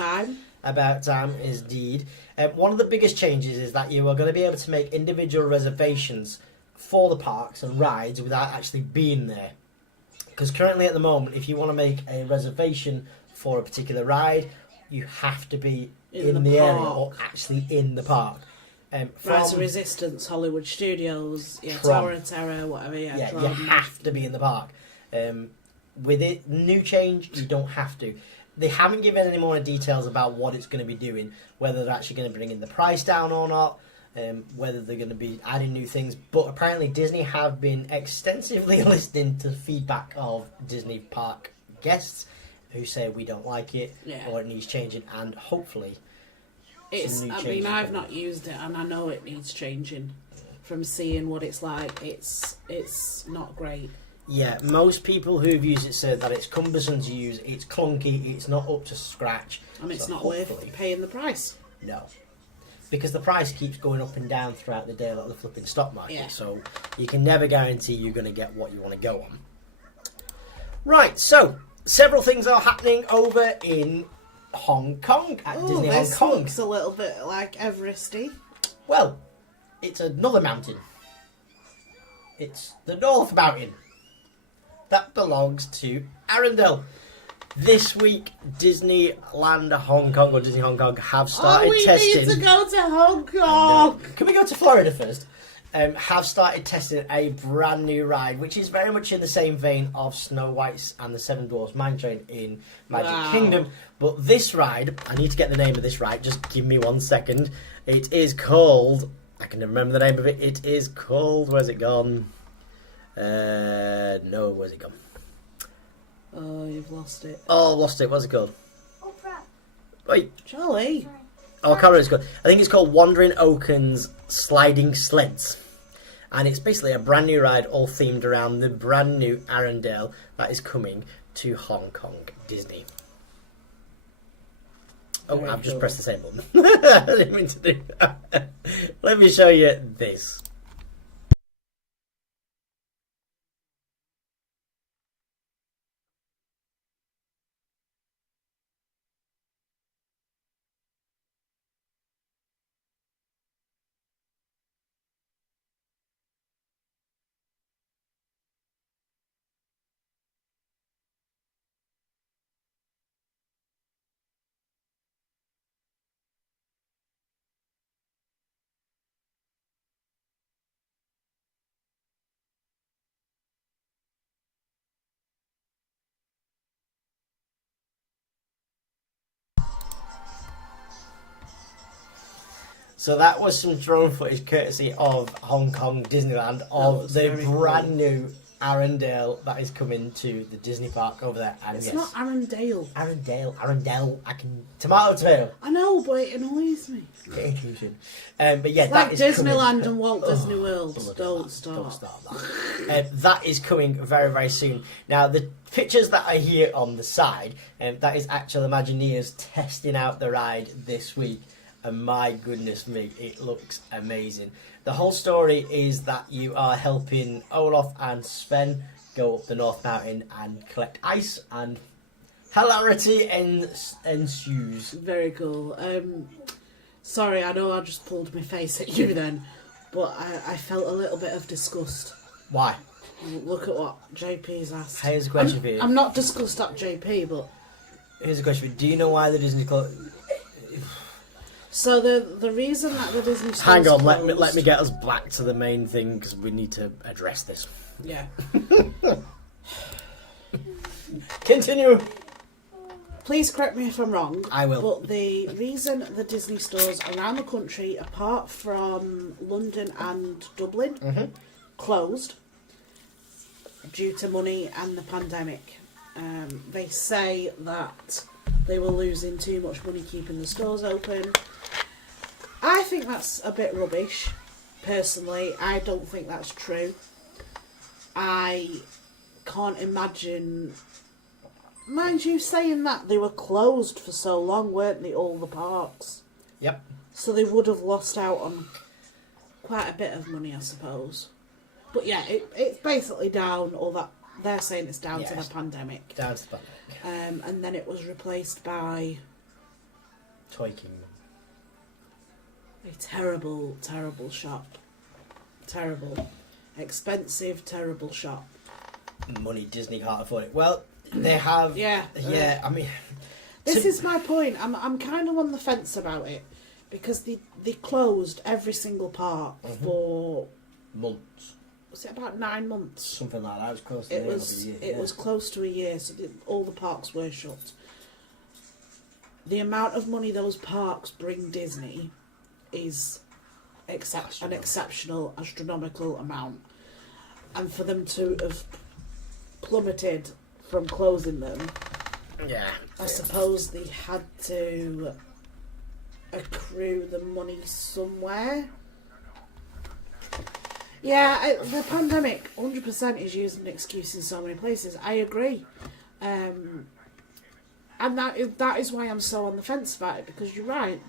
About time, indeed. One of the biggest changes is that you are going to be able to make individual reservations for the parks and rides without actually being there. Because currently at the moment, if you want to make a reservation for a particular ride, you have to be in the area or actually in the park. Rise of Resistance, Hollywood Studios, Tower of Terror, whatever. You have to be in the park. With it, new change, you don't have to. They haven't given any more details about what it's going to be doing, whether they're actually going to bring in the price down or not, whether they're going to be adding new things. But apparently Disney have been extensively listening to feedback of Disney park guests who say we don't like it or it needs changing, and hopefully I've not used it and I know it needs changing from seeing what it's like. It's not great. Yeah, most people who've used it said that it's cumbersome to use, it's clunky, it's not up to scratch. And it's not worth paying the price. No. Because the price keeps going up and down throughout the day like the flipping stock market, so you can never guarantee you're going to get what you want to go on. Right, so, several things are happening over in Hong Kong, at Disney Hong Kong. This looks a little bit like Everesty. Well, it's another mountain. It's the North Mountain. That belongs to Arendelle. This week, Disneyland Hong Kong, or Disney Hong Kong, have started testing... we need to go to Hong Kong! Can we go to Florida first? have started testing a brand new ride, which is very much in the same vein of Snow White's and the Seven Dwarfs Mine Train in Magic Kingdom. But this ride, I need to get the name of this ride, just give me 1 second. It is called, I can remember the name of it, it is called, where's it gone? No, where's it gone? Oh, you've lost it. Oh, I've lost it, what's it called? Wait. Charlie. Oh, I can't remember what it's called. I think it's called Wandering Oaken's Sliding Sleds. And it's basically a brand new ride all themed around the brand new Arendelle that is coming to Hong Kong Disney. Oh, Very I've just cool. pressed the same button. I didn't mean to do that. Let me show you this. So that was some drone footage courtesy of Hong Kong Disneyland of the brand new Arendelle that is coming to the Disney park over there. And It's yes, not Arendelle. Arendelle. I can tomato. I know, but it annoys me. Get intuition. But yeah, It's that like is Disneyland coming. and Walt Disney World. Bloody Don't hell, start. Don't start that. That is coming very, very soon. Now, the pictures that are here on the side, that is actual Imagineers testing out the ride this week. And my goodness me, it looks amazing. The whole story is that you are helping Olaf and Sven go up the North Mountain and collect ice, and hilarity ensues. Very cool. Sorry, I know I just pulled my face at you then, but I felt a little bit of disgust. Why? Look at what JP's asked. Here's a question for you. I'm not disgust at JP, but... Here's a question for you. Do you know why the Disney Club... So the reason that the Disney Store's Hang on, closed... let me get us back to the main thing, because we need to address this. Yeah. Continue. Please correct me if I'm wrong. I will. But the reason the Disney stores around the country, apart from London and Dublin, closed due to money and the pandemic. They say that they were losing too much money keeping the stores open. I think that's a bit rubbish. Personally, I don't think that's true. I can't imagine... Mind you, saying that, they were closed for so long, weren't they, all the parks? Yep. So they would have lost out on quite a bit of money, I suppose. But yeah, it's basically down, or that they're saying it's down to the pandemic. Down to the pandemic. And then it was replaced by Toy Kingdom. a terrible, terrible shop. Terrible. Expensive, terrible shop. Money Disney can't afford it. Well, they have... Yeah. I mean... This is my point. I'm kind of on the fence about it. Because they closed every single park for... months. Was it about 9 months? Something like that. It was close to It the end was. of the year. It was close to a year, so all the parks were shut. The amount of money those parks bring Disney is an exceptional, astronomical amount, and for them to have plummeted from closing them, Yeah. I suppose they had to accrue the money somewhere. Yeah, the pandemic 100% is used as an excuse in so many places. I agree. And that is why I'm so on the fence about it, because you're right,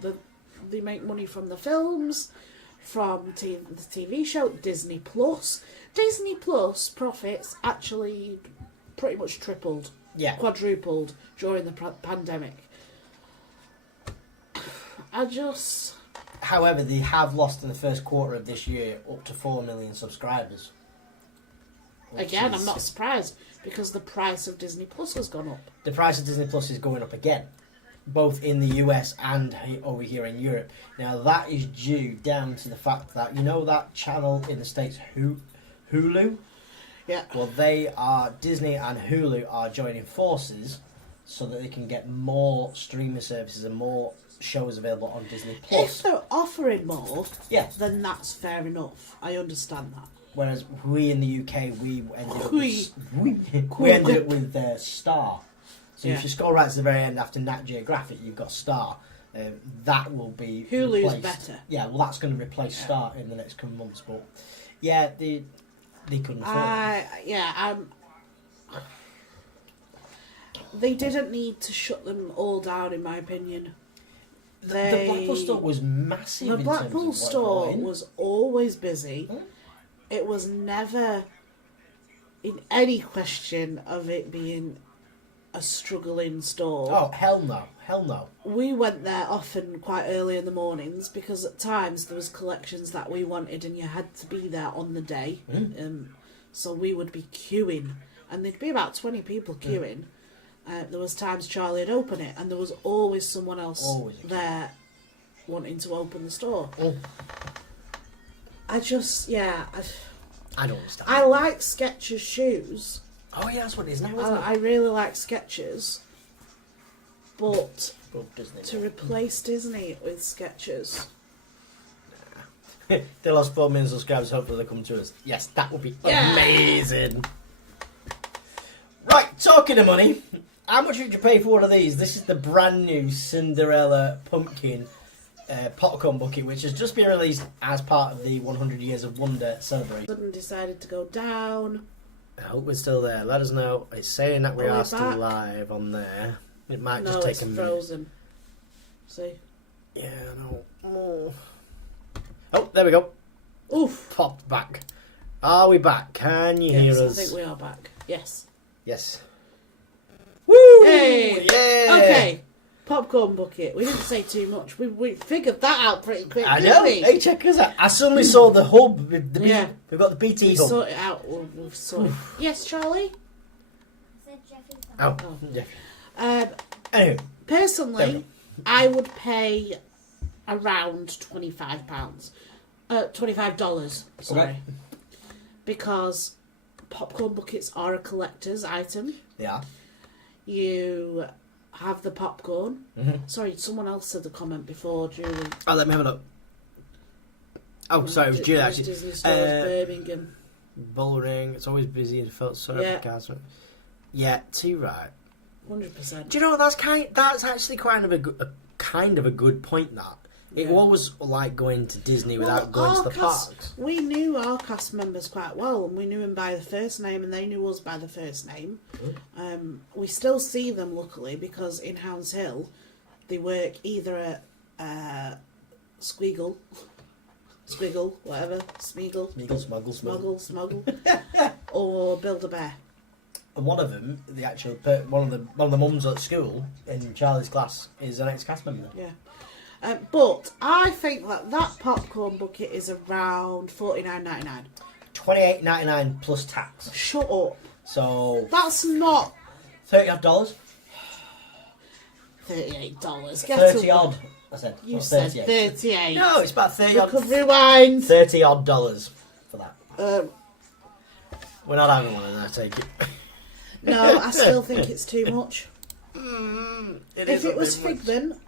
they make money from the films, from the TV show, Disney Plus. Disney Plus profits actually pretty much tripled, quadrupled during the pandemic. However, they have lost in the first quarter of this year up to 4 million subscribers. Again, I'm not surprised, because the price of Disney Plus has gone up. The price of Disney Plus is going up again. both in the US and over here in Europe. Now that is due down to the fact that, you know that channel in the States, Hulu? Yeah. Well, Disney and Hulu are joining forces so that they can get more streaming services and more shows available on Disney Plus. If they're offering more, Yeah. then that's fair enough. I understand that. Whereas we in the UK, we ended up with Star. So if you scroll right to the very end after Nat Geographic, you've got Star. That will be Hulu's replaced. better. Yeah, well, that's going to replace Star in the next coming months. But yeah, they couldn't afford it. They didn't need to shut them all down, in my opinion. The Blackpool store was massive. The Blackpool store was always busy. It was never in any question of it being a struggling store. Oh, hell no. We went there often quite early in the mornings because at times there was collections that we wanted and you had to be there on the day. So we would be queuing and there'd be about 20 people queuing. There was times Charlie would open it and there was always someone else there wanting to open the store. I don't understand. I like Skechers shoes. Oh yeah, that's what it is now, isn't it? I really like Skechers, but Disney, to replace Disney with Skechers, they lost 4 million subscribers. Hopefully they come to us. Yes, that would be amazing. Right, talking of money, how much did you pay for one of these? This is the brand new Cinderella pumpkin popcorn bucket, which has just been released as part of the 100 Years of Wonder celebration. suddenly decided to go down. I hope we're still there. Let us know. It's saying that we Are we are still back? live on there. It might No, just take it's a minute. frozen. See? Yeah, no. Oh, there we go. Oof. Popped back. Are we back? Can you hear Yes, us? I think we are back. Yes. Yes. Woo! Hey! Yeah! Okay. Popcorn bucket. We didn't say too much. We figured that out pretty quick, I didn't know. we? Hey, check us out. I suddenly saw the hub. Yeah. We've got the BT We hub. sort it out. We've sorted. Yes, Charlie? Oh, yeah. Anyway, Personally, I would pay around £25. $25, sorry. Okay. Because popcorn buckets are a collector's item. yeah. You have the popcorn. Sorry, someone else said the comment before, Julie. Oh, let me have a look. Oh, sorry, it was Julie actually. Disney Stores, Birmingham. Bullring. It's always busy and felt sorry Yeah. for cars. Yeah, too right. 100%. Do you know that's actually kind of a good point. That it was like going to Disney without going to the parks. We knew our cast members quite well, and we knew them by the first name, and they knew us by the first name. We still see them, luckily, because in Hounds Hill, they work either at Squiggle, whatever, Smeagol, Smuggle, or Build-A-Bear. And one of them, one of the mums at school in Charlie's class is an ex-cast member. Yeah. But I think that popcorn bucket is around $49.99. $28.99 plus tax. Shut up. So That's not $30. $38. Get $30 a- odd. I said. You Not said 38. 38. No, it's about 30 odd. Could rewind. $30 odd dollars for that. Um, We're not having one, and I take it. no, I still think it's too much. If it was Figment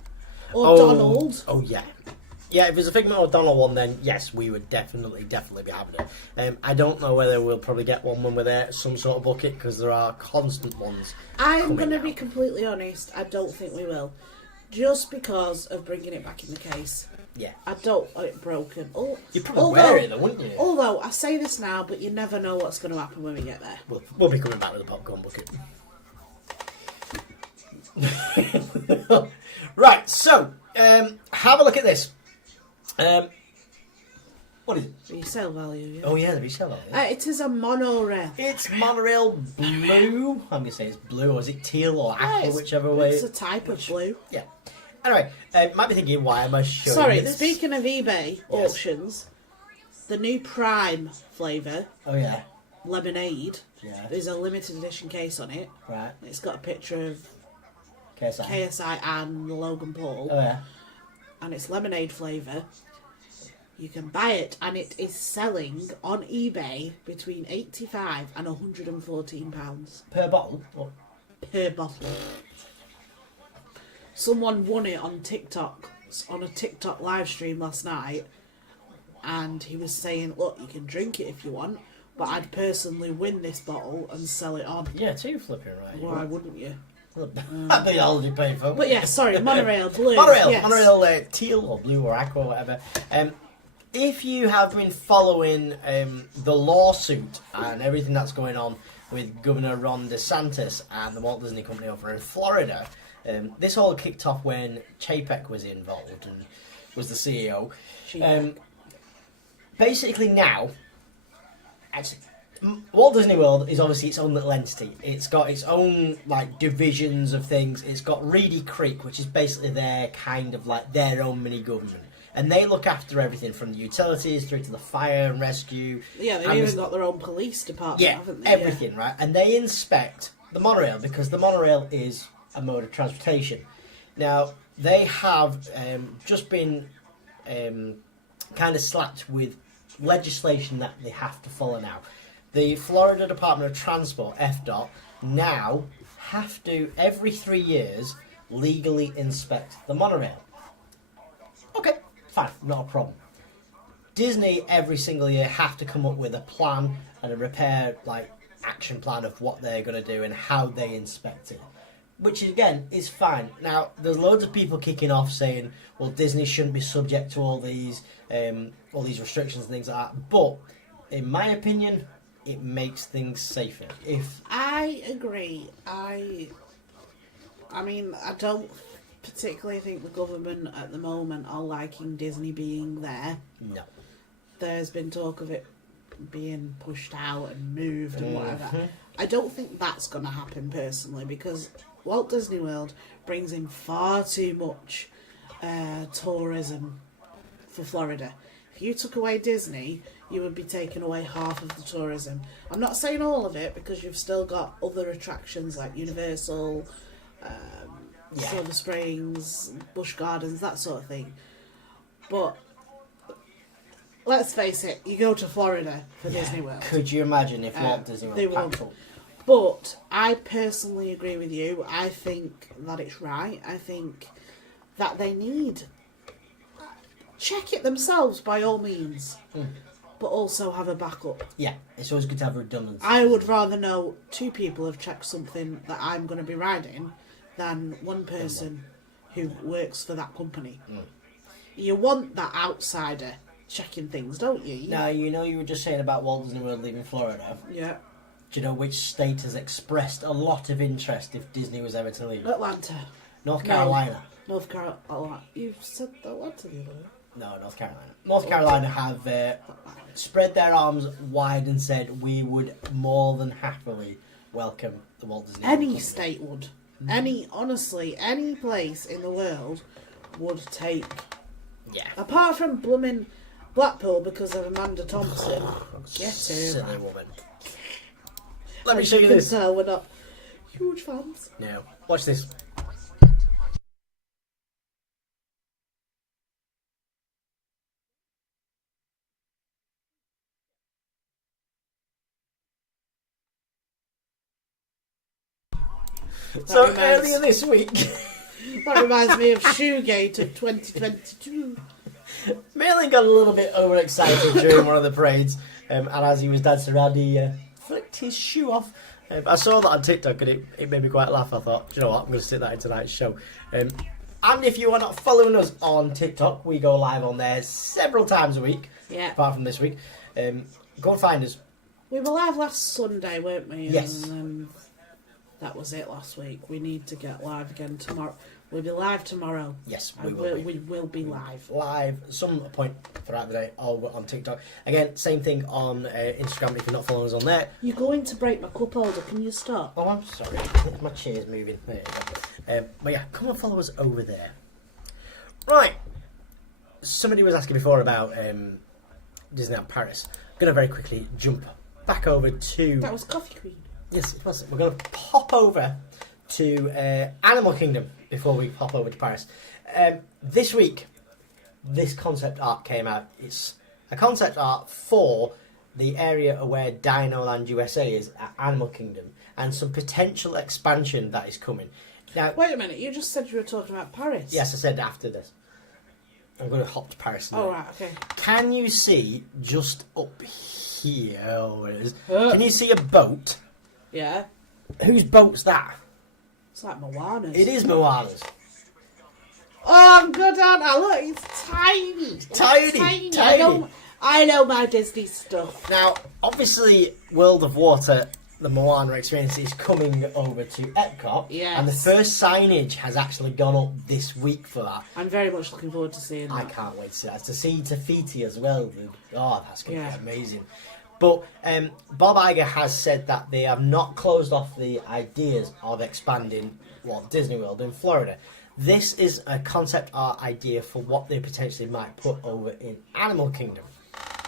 or Donald, Oh yeah. Yeah, if it's a Figment or Donald one, then yes, we would definitely be having it. I don't know whether we'll probably get one when we're there at some sort of bucket, because there are constant ones. I'm going to out. be completely honest, I don't think we will. Just because of bringing it back in the case. Yeah. I don't want it broken. You'd probably wear it though, wouldn't you? Although, I say this now, but you never know what's going to happen when we get there. We'll be coming back with a popcorn bucket. Right, so, have a look at this. What is it? Resale value, yeah. Oh yeah, the resale value. It is a monorail. It's monorail blue. I'm going to say it's blue, or is it teal or apple, whichever way. It's a type of blue. Yeah. Anyway, might be thinking, why am I showing Sorry, this? speaking of eBay auctions, the new Prime flavour, Oh yeah. lemonade, Yeah. there's a limited edition case on it. Right. It's got a picture of KSI and Logan Paul. Oh yeah. And it's lemonade flavour. You can buy it, and it is selling on eBay between £85 and £114 Per bottle? What? per bottle. Someone won it on TikTok, on a TikTok live stream last night, and he was saying, look, you can drink it if you want, but I'd personally win this bottle and sell it on. Yeah, too flipping right. Why wouldn't you? That'd be all you pay for. But yeah, sorry, monorail blue. Monorail, yes. monorail teal or blue or aqua or whatever. If you have been following the lawsuit and everything that's going on with Governor Ron DeSantis and the Walt Disney Company over in Florida, this all kicked off when Chapek was involved and was the CEO. Basically now, actually, Walt Disney World is obviously its own little entity. It's got its own like divisions of things. It's got Reedy Creek, which is basically their kind of like their own mini government, and they look after everything from the utilities through to the fire and rescue. Yeah, they've even got their own police department, haven't they? Everything, right? And they inspect the monorail because the monorail is a mode of transportation. Now they have just been kind of slapped with legislation that they have to follow now. The Florida Department of Transport, FDOT, now have to, every 3 years, legally inspect the monorail. Okay, fine, not a problem. Disney, every single year, have to come up with a plan and a repair, action plan of what they're going to do and how they inspect it. Which, again, is fine. Now, there's loads of people kicking off saying, well, Disney shouldn't be subject to all these restrictions and things like that. But, in my opinion, it makes things safer. I agree. I mean, I don't particularly think the government at the moment are liking Disney being there. No. There's been talk of it being pushed out and moved and whatever. I don't think that's going to happen personally, because Walt Disney World brings in far too much tourism for Florida. If you took away Disney, you would be taking away half of the tourism. I'm not saying all of it, because you've still got other attractions like Universal, Silver Springs, Busch Gardens, that sort of thing. But let's face it, you go to Florida for Disney World. Could you imagine if Walt Disney World packed up? But I personally agree with you. I think that it's right. I think that they need... Check it themselves, by all means. But also have a backup. Yeah, it's always good to have redundancy. I would rather know 2 people have checked something that I'm going to be riding than one person who works for that company. You want that outsider checking things, don't you? Now, you were just saying about Walt Disney World leaving Florida. Yeah. Do you know which state has expressed a lot of interest if Disney was ever to leave? Atlanta. North Carolina. North Carolina. You've said Atlanta the other day. No, North Carolina. North Carolina have spread their arms wide and said we would more than happily welcome the Walt Disney World Any company. state would. Honestly, any place in the world would take. Yeah. Apart from blooming Blackpool because of Amanda Thompson. Get Silly her. woman. Let me show you can this. tell we're not huge fans. No. Watch this. So earlier this week, That reminds me of Shoegate of 2022. Malin got a little bit overexcited during one of the parades, and as he was dancing around, he flicked his shoe off. I saw that on TikTok and it made me quite laugh. I thought, you know what, I'm going to stick that in tonight's show. And if you are not following us on TikTok, we go live on there several times a week, apart from this week. Go and find us. We were live last Sunday, weren't we? Yes. And that was it last week. We need to get live again tomorrow. We'll be live tomorrow. Yes, we will be live. Live, some point throughout the day, or on TikTok. Again, same thing on Instagram if you're not following us on there. You're going to break my cup holder. Can you stop? Oh, I'm sorry. My chair's moving. There you go. But yeah, come and follow us over there. Right. Somebody was asking before about Disneyland Paris. I'm going to very quickly jump back over to... That was Coffee Queen. Yes, it was. We're going to pop over to Animal Kingdom before we pop over to Paris. This week, this concept art came out. It's a concept art for the area where Dino Land USA is at Animal Kingdom, and some potential expansion that is coming. Now, wait a minute, you just said you were talking about Paris. yes, I said after this. I'm going to hop to Paris now. Oh, right, okay. Can you see just up here? Oh, it is. Can you see a boat? Yeah. Whose boat's that? It's like Moana's. It is Moana's. Oh, I'm good, aren't I? Look, it's tiny. Tiny. I know my Disney stuff. Now, obviously, World of Water, the Moana experience, is coming over to Epcot. Yes. And the first signage has actually gone up this week for that. I'm very much looking forward to seeing that. I can't wait to see that. To see Tafiti as well. Oh, that's going to Yeah. be amazing. But Bob Iger has said that they have not closed off the ideas of expanding Walt Disney World in Florida. This is a concept art idea for what they potentially might put over in Animal Kingdom.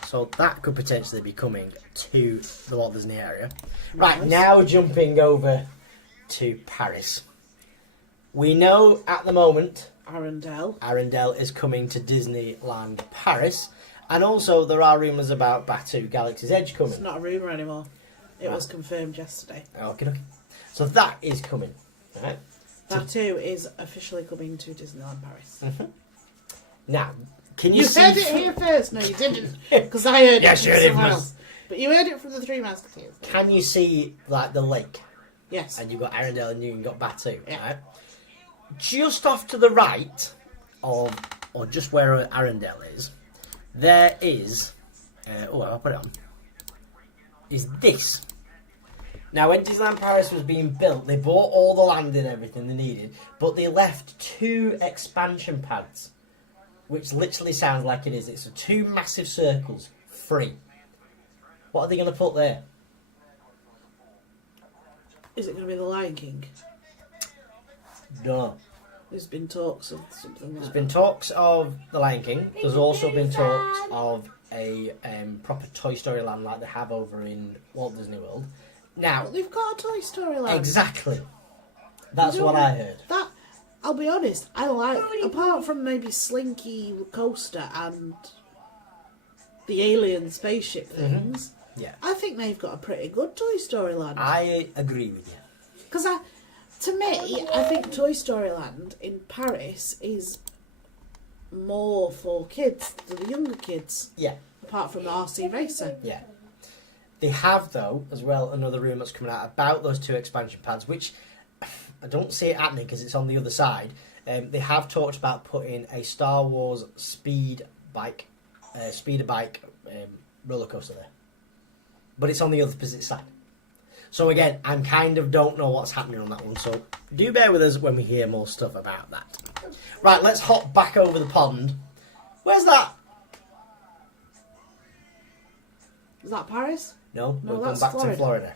So that could potentially be coming to the Walt Disney area. Right, Nice. now jumping over to Paris. We know at the moment Arendelle is coming to Disneyland Paris. And also there are rumours about Batuu Galaxy's Edge coming. It's not a rumour anymore. It was confirmed yesterday. Okay. So that is coming. Right. Batuu is officially coming to Disneyland Paris. Now, can you, You see... heard it here first. No, you didn't. Because I heard Yes, it you from heard it someone first. else. But you heard it from the Three Musketeers. Can you see, like, the lake? Yes. And you've got Arendelle and you've got Batuu, Yeah. right? Just off to the right of, or just where Arendelle is, there is, I'll put it on, is this. Now, when Disneyland Paris was being built, they bought all the land and everything they needed, but they left 2 expansion pads, which literally sounds like it is. It's 2 massive circles, free. What are they going to put there? Is it going to be the Lion King? No. There's been talks of something like There's that. been talks of The Lion King. There's also been talks of a proper Toy Story land like they have over in Walt Disney World. Now, But they've got a Toy Story land. exactly. That's You what know, I heard. That, I'll be honest, I like, apart from maybe Slinky Coaster and the alien spaceship things, Yeah. I think they've got a pretty good Toy Story land. I agree with you. Because to me, I think Toy Story Land in Paris is more for kids, the younger kids, Yeah, apart from the RC Racer. yeah. They have, though, as well, another rumour that's coming out about those 2 expansion pads, which I don't see it happening because it's on the other side. They have talked about putting a Star Wars speeder bike roller coaster there. But it's on the other opposite side. So again, I kind of don't know what's happening on that one. So do bear with us when we hear more stuff about that. Right, let's hop back over the pond. Where's that? Is that Paris? No, No, we're going that's back to Florida.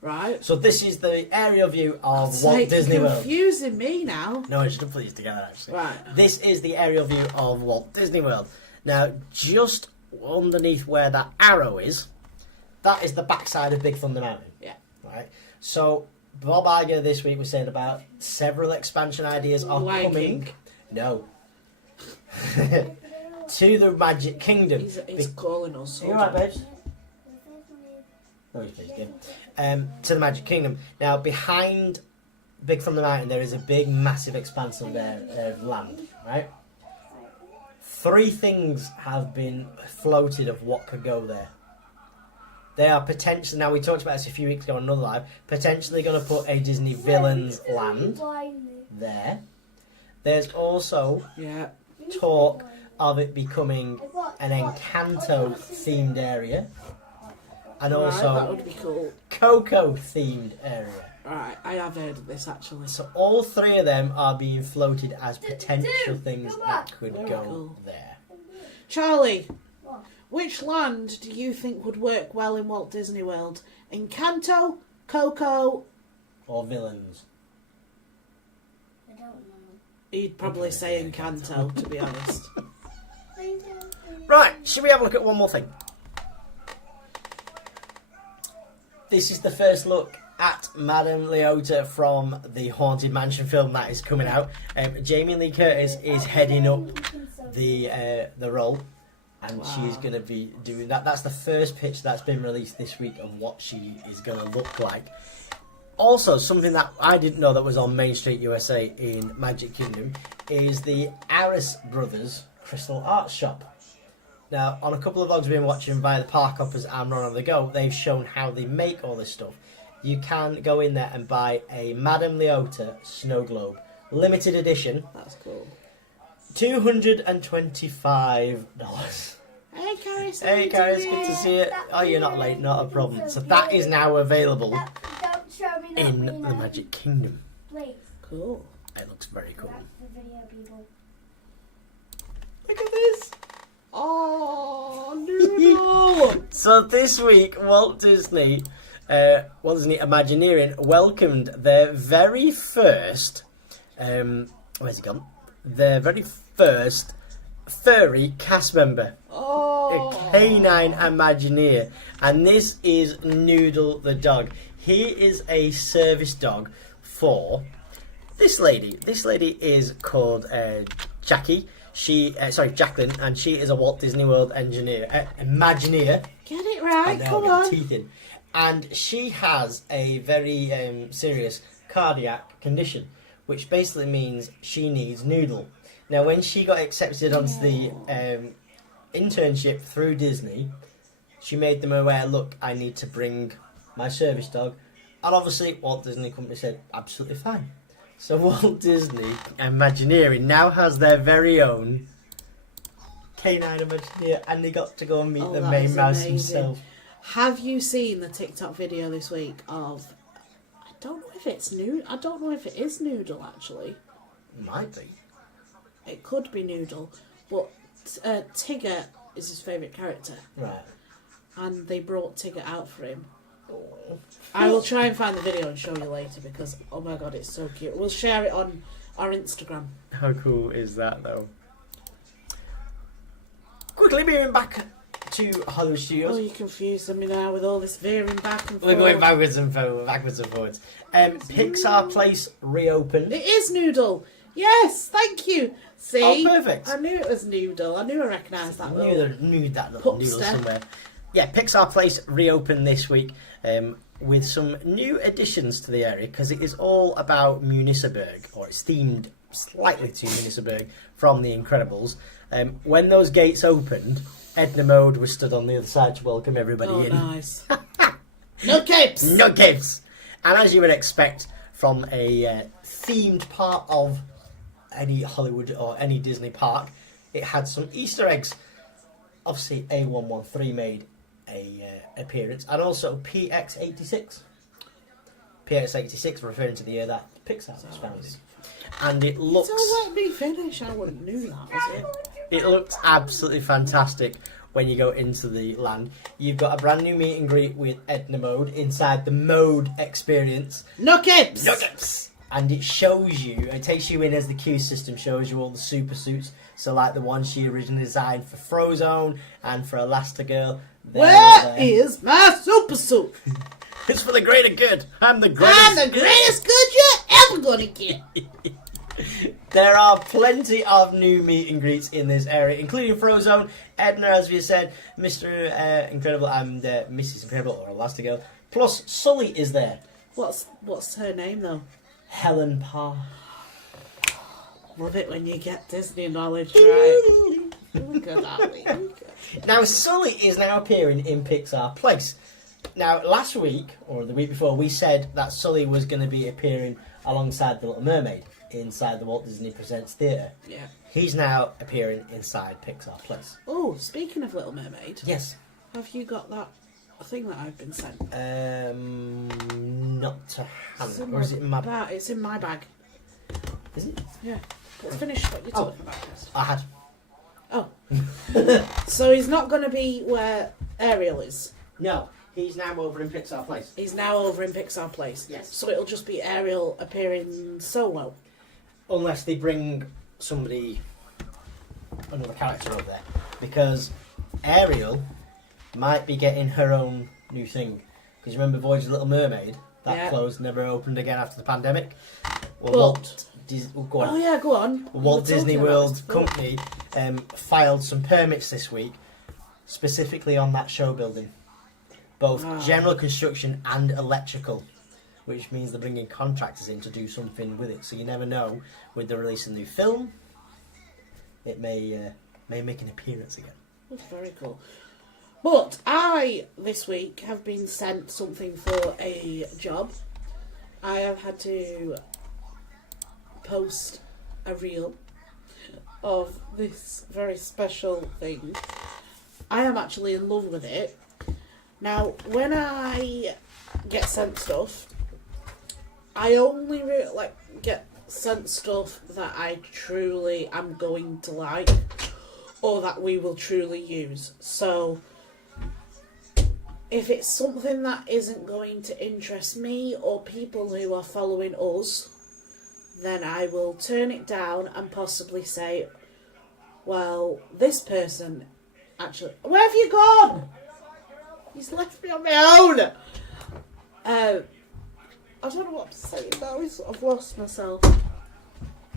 Right. So this is the area view of It's Walt like Disney you're World. confusing me now. No, I should have put these together actually. Right. This is the aerial view of Walt Disney World. Now, just underneath where that arrow is, that is the backside of Big Thunder Mountain. Yeah. Right. So Bob Iger this week was saying about several expansion ideas are Lion coming. King. No. To the Magic Kingdom. He's calling us. You alright, babes? No, he's pleased, yeah. To the Magic Kingdom. Now, behind Big Thunder Mountain, there is a big, massive expanse of land, right? 3 things have been floated of what could go there. They are potentially, now we talked about this a few weeks ago on another live, potentially going to put a Disney Villains land there. There's also talk of it becoming an Encanto themed area. And Right, that also would be cool. Coco themed area. Right, I have heard of this actually. So all 3 of them are being floated as potential things that could Very go cool. there. Charlie, which land do you think would work well in Walt Disney World? Encanto, Coco? Or villains. I don't know. He'd probably say Encanto, to be honest. Right, should we have a look at one more thing? This is the first look at Madame Leota from the Haunted Mansion film that is coming out. Jamie Lee Curtis is heading up the role, and she's going to be doing that. That's the first pitch that's been released this week of what she is going to look like. Also, something that I didn't know that was on Main Street USA in Magic Kingdom is the Aris Brothers Crystal Art Shop. Now, on a couple of vlogs we've been watching via the Park Hoppers and Run on the Go, they've shown how they make all this stuff. You can go in there and buy a Madame Leota snow globe, limited edition. That's cool. $225. Hey, Caris. Hey, Caris, good to see you. Oh, you're not late, not a problem. So that is now available Don't show me that in Rena. the Magic Kingdom. Please. Cool. It looks very cool. That's the video, people. Look at this. Oh, Noodle. So this week, Walt Disney Imagineering welcomed their very first, where's he gone? Their very first furry cast member, Oh. a canine Imagineer, and this is Noodle the dog. He is a service dog for this lady. This lady is called Jackie. Jacqueline, and she is a Walt Disney World Imagineer. Get it right, And come I'll get on. teeth in. And she has a very serious cardiac condition, which basically means she needs Noodle. Now, when she got accepted onto the internship through Disney, she made them aware, look, I need to bring my service dog. And obviously, Walt Disney Company said, absolutely fine. So Walt Disney Imagineering now has their very own canine Imagineer, and they got to go and meet the that main is mouse amazing. himself. Have you seen the TikTok video this week of... I don't know if it's I don't know if it is Noodle, actually. Might be. It could be Noodle. But Tigger is his favourite character. Right. And they brought Tigger out for him. I will try and find the video and show you later because, oh my god, it's so cute. We'll share it on our Instagram. How cool is that, though? Quickly moving back to Hollywood Oh, Studios. you confused me now with all this veering back and forth. We're going backwards and forwards. Pixar Place reopened. It is Noodle. Yes, thank you. See? Oh, perfect. I knew it was Noodle. I knew I recognised that Knew little... that little noodle Pupster. somewhere. Yeah, Pixar Place reopened this week with some new additions to the area because it is all about Municeburg, or it's themed slightly to Municeburg from The Incredibles. When those gates opened, Edna Mode was stood on the other side to welcome everybody Oh, in. nice. No capes! No kids! And as you would expect from a themed part of any Hollywood or any Disney park, it had some Easter eggs. Obviously, A113 made a appearance, and also PX86. PX86 referring to the year that Pixar was founded. And it looks... So let me finish. I wouldn't knew that, was it? It looks absolutely fantastic when you go into the land. You've got a brand new meet and greet with Edna Mode inside the Mode experience. No capes! Nuggets! And it shows you, it takes you in as the queue system, shows you all the super suits. So like the one she originally designed for Frozone and for Elastigirl. Where is my super suit? It's for the greater good. I'm the greatest. I'm the greatest good you're ever gonna get. There are plenty of new meet and greets in this area, including Frozone, Edna, as we said, Mr. Incredible, and Mrs. Incredible, or Elastigirl. Plus, Sully is there. What's her name though? Helen Parr. Love it when you get Disney knowledge right. Look at that. Now, Sully is now appearing in Pixar Place. Now, last week, or the week before, we said that Sully was going to be appearing alongside the Little Mermaid inside the Walt Disney Presents Theatre. Yeah. He's now appearing inside Pixar Place. Oh, speaking of Little Mermaid, Yes. have you got that thing that I've been sent? Not to It's hand. Or is it in my bag? bag? It's in my bag. Is it? Yeah. Let's finish what you're talking about first. I had. Oh. So he's not going to be where Ariel is. No, he's now over in Pixar Place. He's now over in Pixar Place. Yes. So it'll just be Ariel appearing solo. Unless they bring somebody, another character over there. Because Ariel might be getting her own new thing. Because remember Voyage of the Little Mermaid? That closed, never opened again after the pandemic. Well, go on. Oh yeah, go on. Walt Disney World Company filed some permits this week, specifically on that show building, both general construction and electrical, which means they're bringing contractors in to do something with it. So you never know, with the release of a new film, it may make an appearance again. That's very cool. But I, this week, have been sent something for a job. I have had to post a reel of this very special thing. I am actually in love with it. Now, when I get sent stuff, I only get sent stuff that I truly am going to like, or that we will truly use. So if it's something that isn't going to interest me or people who are following us, then I will turn it down and possibly say, well, this person actually... Where have you gone? He's left me on my own. I don't know what to say now. I've lost myself.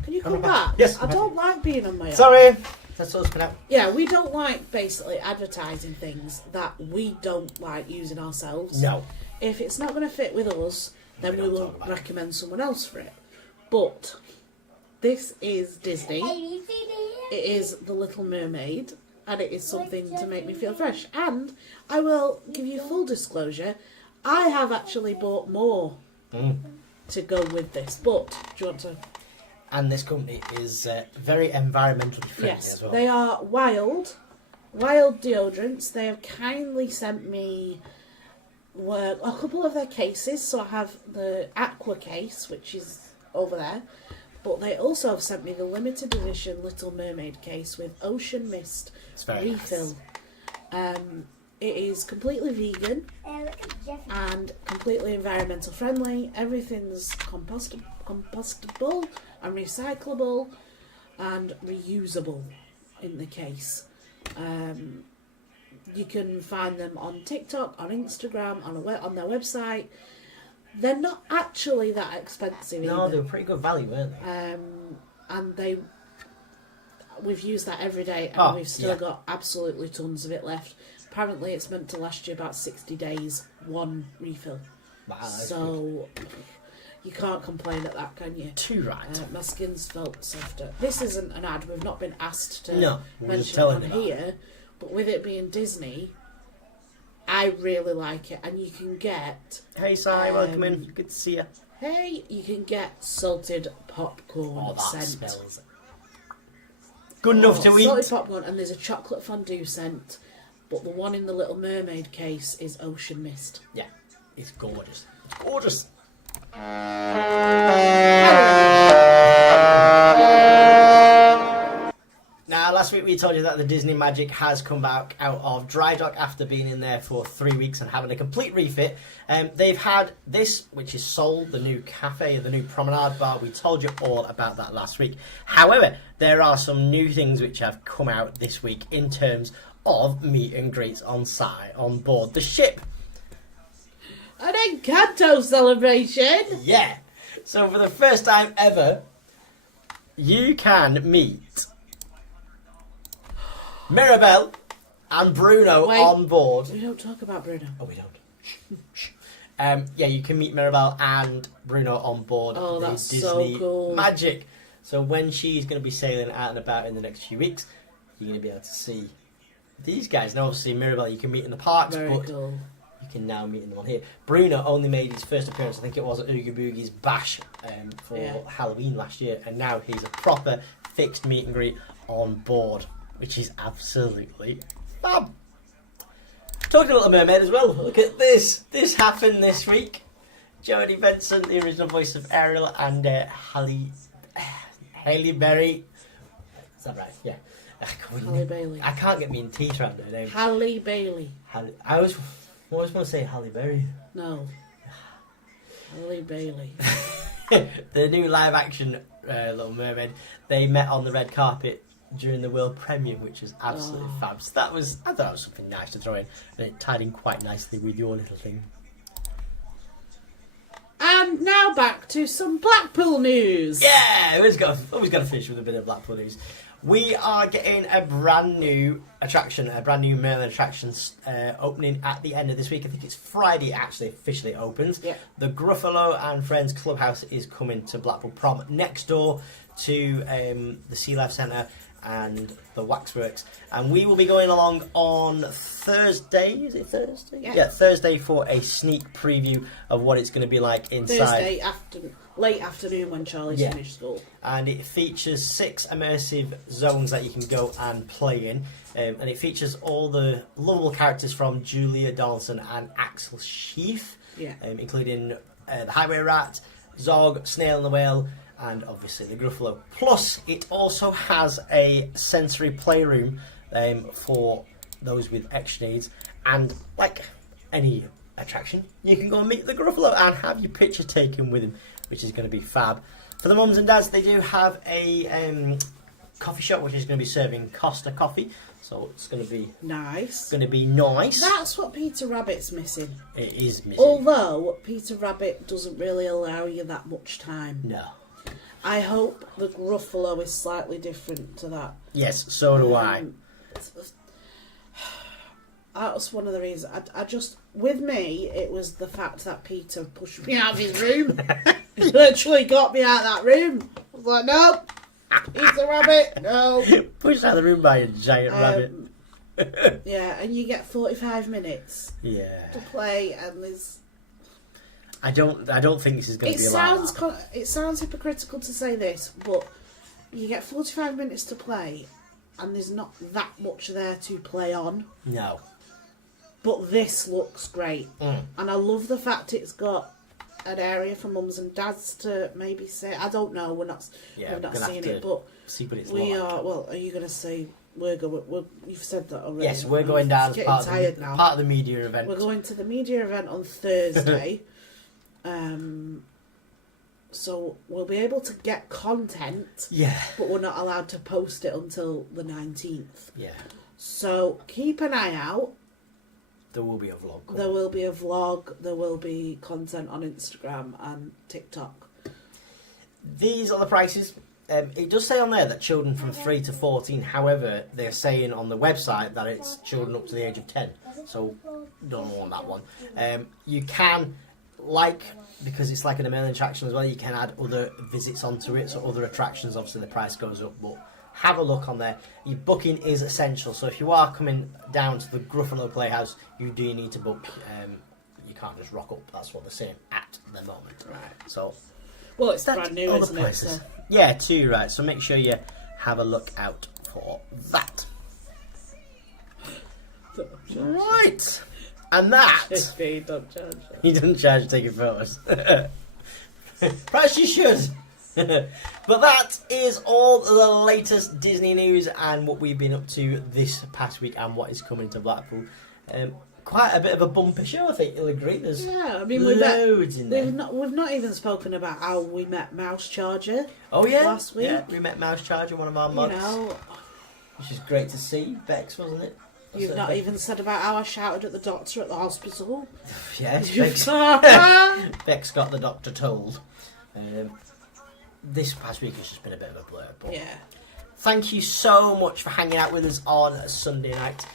Can you come back? Yes. I don't like being on my own. Sorry. That's all it's been out. Yeah, we don't like basically advertising things that we don't like using ourselves. No. If it's not going to fit with us, then we will recommend someone else for it. But this is Disney. It is The Little Mermaid, and it is something to make me feel fresh. And I will give you full disclosure, I have actually bought more to go with this. But do you want to... And this company is very environmentally friendly as well. They are wild deodorants. They have kindly sent me a couple of their cases. So I have the Aqua case, which is over there. But they also have sent me the limited edition Little Mermaid case with Ocean Mist refill. Nice. It is completely vegan and completely environmental friendly. Everything's compostable and recyclable and reusable in the case. You can find them on TikTok, on Instagram, on their website. They're not actually that expensive either. No, they were pretty good value, weren't they? And we've used that every day, and we've still got absolutely tons of it left. Apparently it's meant to last you about 60 days, one refill. Wow, so you can't complain at that, can you? Too right. My skin's felt softer. This isn't an ad. We've not been asked to mention it on here. But with it being Disney, I really like it. And you can get... Hey, Si, welcome in. Good to see you. Hey, you can get salted popcorn that scent. smells good enough to eat. Salted popcorn, and there's a chocolate fondue scent. But the one in the Little Mermaid case is Ocean Mist. Yeah, it's gorgeous. It's gorgeous. Now, last week we told you that the Disney Magic has come back out of dry dock after being in there for 3 weeks and having a complete refit. They've had this, which is Soul, the new cafe, the new promenade bar. We told you all about that last week. However, there are some new things which have come out this week in terms of meet and greets on board the ship. An Encanto celebration! Yeah. So for the first time ever, you can meet Mirabelle and Bruno on board. We don't talk about Bruno. Oh, we don't. Shh. Yeah, you can meet Mirabelle and Bruno on board the that's Disney so cool. Magic. So when she's going to be sailing out and about in the next few weeks, you're going to be able to see these guys. Now, obviously, Mirabelle you can meet in the parks, Very but cool. you can now meet them on here. Bruno only made his first appearance, I think it was at Oogie Boogie's Bash for Halloween last year, and now he's a proper fixed meet and greet on board, which is absolutely fab. Talking Little Mermaid as well, look at this. This happened this week. Jodie Benson, the original voice of Ariel, and Hailey Berry. Is that right? Yeah. Halle Bailey. I can't get me in teeth around her name. Halle Bailey. I always want to say Halle Berry. No. Halle Bailey. The new live action Little Mermaid, they met on the red carpet during the world premiere, which was absolutely fab. So I thought that was something nice to throw in, and it tied in quite nicely with your little thing. Now back to some Blackpool news. Yeah, always got to finish with a bit of Blackpool news. We are getting a brand new attraction, a brand new Merlin attraction opening at the end of this week. I think it's Friday it actually officially opens. Yeah. The Gruffalo and Friends Clubhouse is coming to Blackpool Prom, next door to the Sea Life Centre and the Waxworks. And we will be going along on Thursday. Is it Thursday? Yeah. Thursday for a sneak preview of what it's going to be like inside. Thursday late afternoon when Charlie's finished school. And it features 6 immersive zones that you can go and play in. And it features all the lovable characters from Julia Donaldson and Axel Sheaf, including the Highway Rat, Zog, Snail and the Whale, and obviously the Gruffalo. Plus, it also has a sensory playroom for those with extra needs. And like any attraction, you can go and meet the Gruffalo and have your picture taken with him, which is going to be fab. For the mums and dads, they do have a coffee shop which is going to be serving Costa coffee, so it's going to be nice. That's what Peter Rabbit's missing. It is missing. Although Peter Rabbit doesn't really allow you that much time. No. I hope the Gruffalo is slightly different to that. Yes, so do I. That's one of the reasons. I just, with me, it was the fact that Peter pushed me out of his room. He literally got me out of that room. I was like, no, Peter Rabbit, no. Pushed out of the room by a giant rabbit. Yeah, and you get 45 minutes to play, and there's... I don't think this is going to be like that. It sounds hypocritical to say this, but you get 45 minutes to play, and there's not that much there to play on. No. But this looks great. Mm. And I love the fact it's got an area for mums and dads to maybe say, I don't know, we're not seeing it, but see what it's we like. are, well, are you going to say you've said that already? Yes, we're going down as part of the media event. We're going to the media event on Thursday. So we'll be able to get content, but we're not allowed to post it until the 19th. Yeah. So keep an eye out. There will be a vlog. There will be a vlog. There will be content on Instagram and TikTok. These are the prices. It does say on there that children from 3 to 14. However, they're saying on the website that it's children up to the age of 10. So don't want that one. You can, because it's like an Merlin attraction as well, you can add other visits onto it. So other attractions, obviously the price goes up, but have a look on there. Your booking is essential. So if you are coming down to the Gruffalo Playhouse, you do need to book. You can't just rock up. That's what they're saying at the moment. Right. So, well, it's brand new, isn't it? So. Yeah, too right. So make sure you have a look out for that. Right. And that... He don't charge. He doesn't charge taking photos. Perhaps you should. But that is all the latest Disney news and what we've been up to this past week and what is coming to Blackpool. Quite a bit of a bumpy show, I think you'll agree. There's loads in there. We've not even spoken about how we met Mouse Charger. Oh yeah, last week. Yeah, we met Mouse Charger, one of our mods. Which is great to see. Bex, wasn't it? You've not even said about how I shouted at the doctor at the hospital. Yes, Bex got the doctor told. This past week has just been a bit of a blur. But thank you so much for hanging out with us on a Sunday night.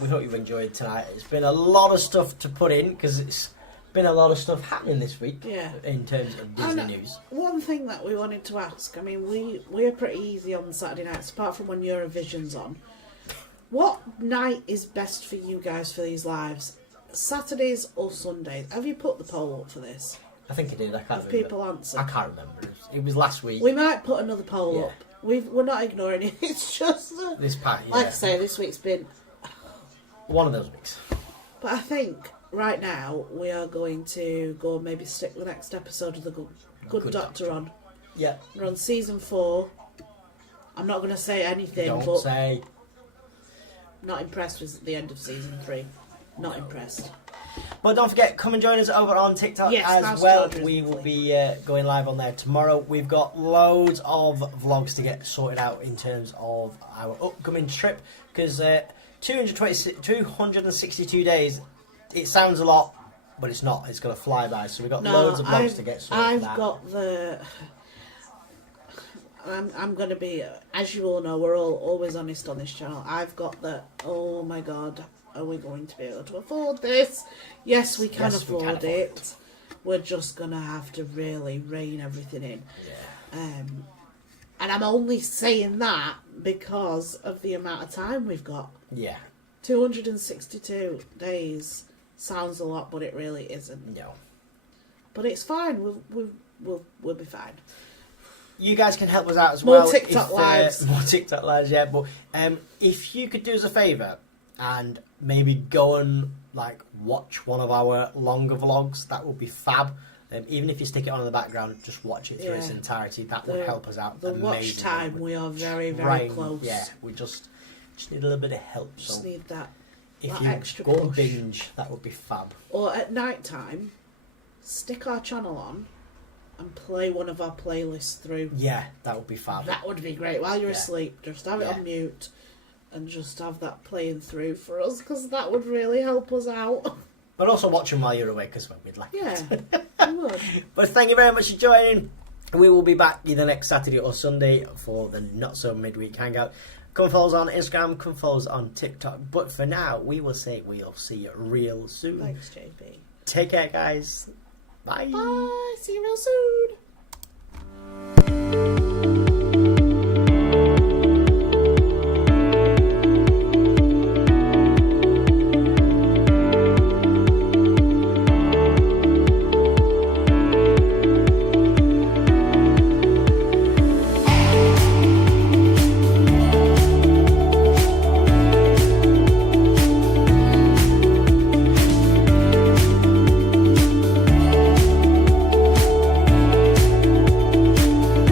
We hope you've enjoyed tonight. It's been a lot of stuff to put in because it's been a lot of stuff happening this week in terms of Disney news. One thing that we wanted to ask, I mean, we're pretty easy on Saturday nights, apart from when Eurovision's on. What night is best for you guys for these lives? Saturdays or Sundays? Have you put the poll up for this? I think I did. I can't remember. People answer. I can't remember. It was last week. We might put another poll up. We're not ignoring it. It's just this part. Like I say, this week's been one of those weeks. But I think right now we are going to go and maybe stick the next episode of the Good Doctor on. Yeah. We're on season 4. I'm not going to say anything. Don't say. Not impressed with the end of season 3. Not impressed. But don't forget, come and join us over on TikTok as well. We will be going live on there tomorrow. We've got loads of vlogs to get sorted out in terms of our upcoming trip. Because 262 days, it sounds a lot, but it's not. It's going to fly by. So we've got loads of vlogs to get sorted. I've got the... I'm going to be... As you all know, we're all always honest on this channel. I've got the... Oh my God, are we going to be able to afford this? Yes, we can afford it. We're just going to have to really rein everything in. Yeah. And I'm only saying that because of the amount of time we've got. Yeah. 262 days sounds a lot, but it really isn't. No. But it's fine. We'll be fine. You guys can help us out as well. More TikTok lives. More TikTok lives, yeah. But if you could do us a favour and maybe go and watch one of our longer vlogs, that would be fab. Even if you stick it on in the background, just watch it through its entirety. That would help us out. The watch time, we are very, very close. Yeah, we just need a little bit of help. Just need that. If you extra go and push. binge, that would be fab. Or at night time, stick our channel on and play one of our playlists through. Yeah, that would be fab. That would be great. While you're asleep, just have it on mute and just have that playing through for us, because that would really help us out. But also watch them while you're awake as well. We'd like it. I would. But thank you very much for joining. We will be back either next Saturday or Sunday for the Not So Midweek Hangout. Come follow us on Instagram, come follow us on TikTok. But for now, we will say we'll see you real soon. Thanks, JP. Take care, guys. Bye. Bye. See you real soon.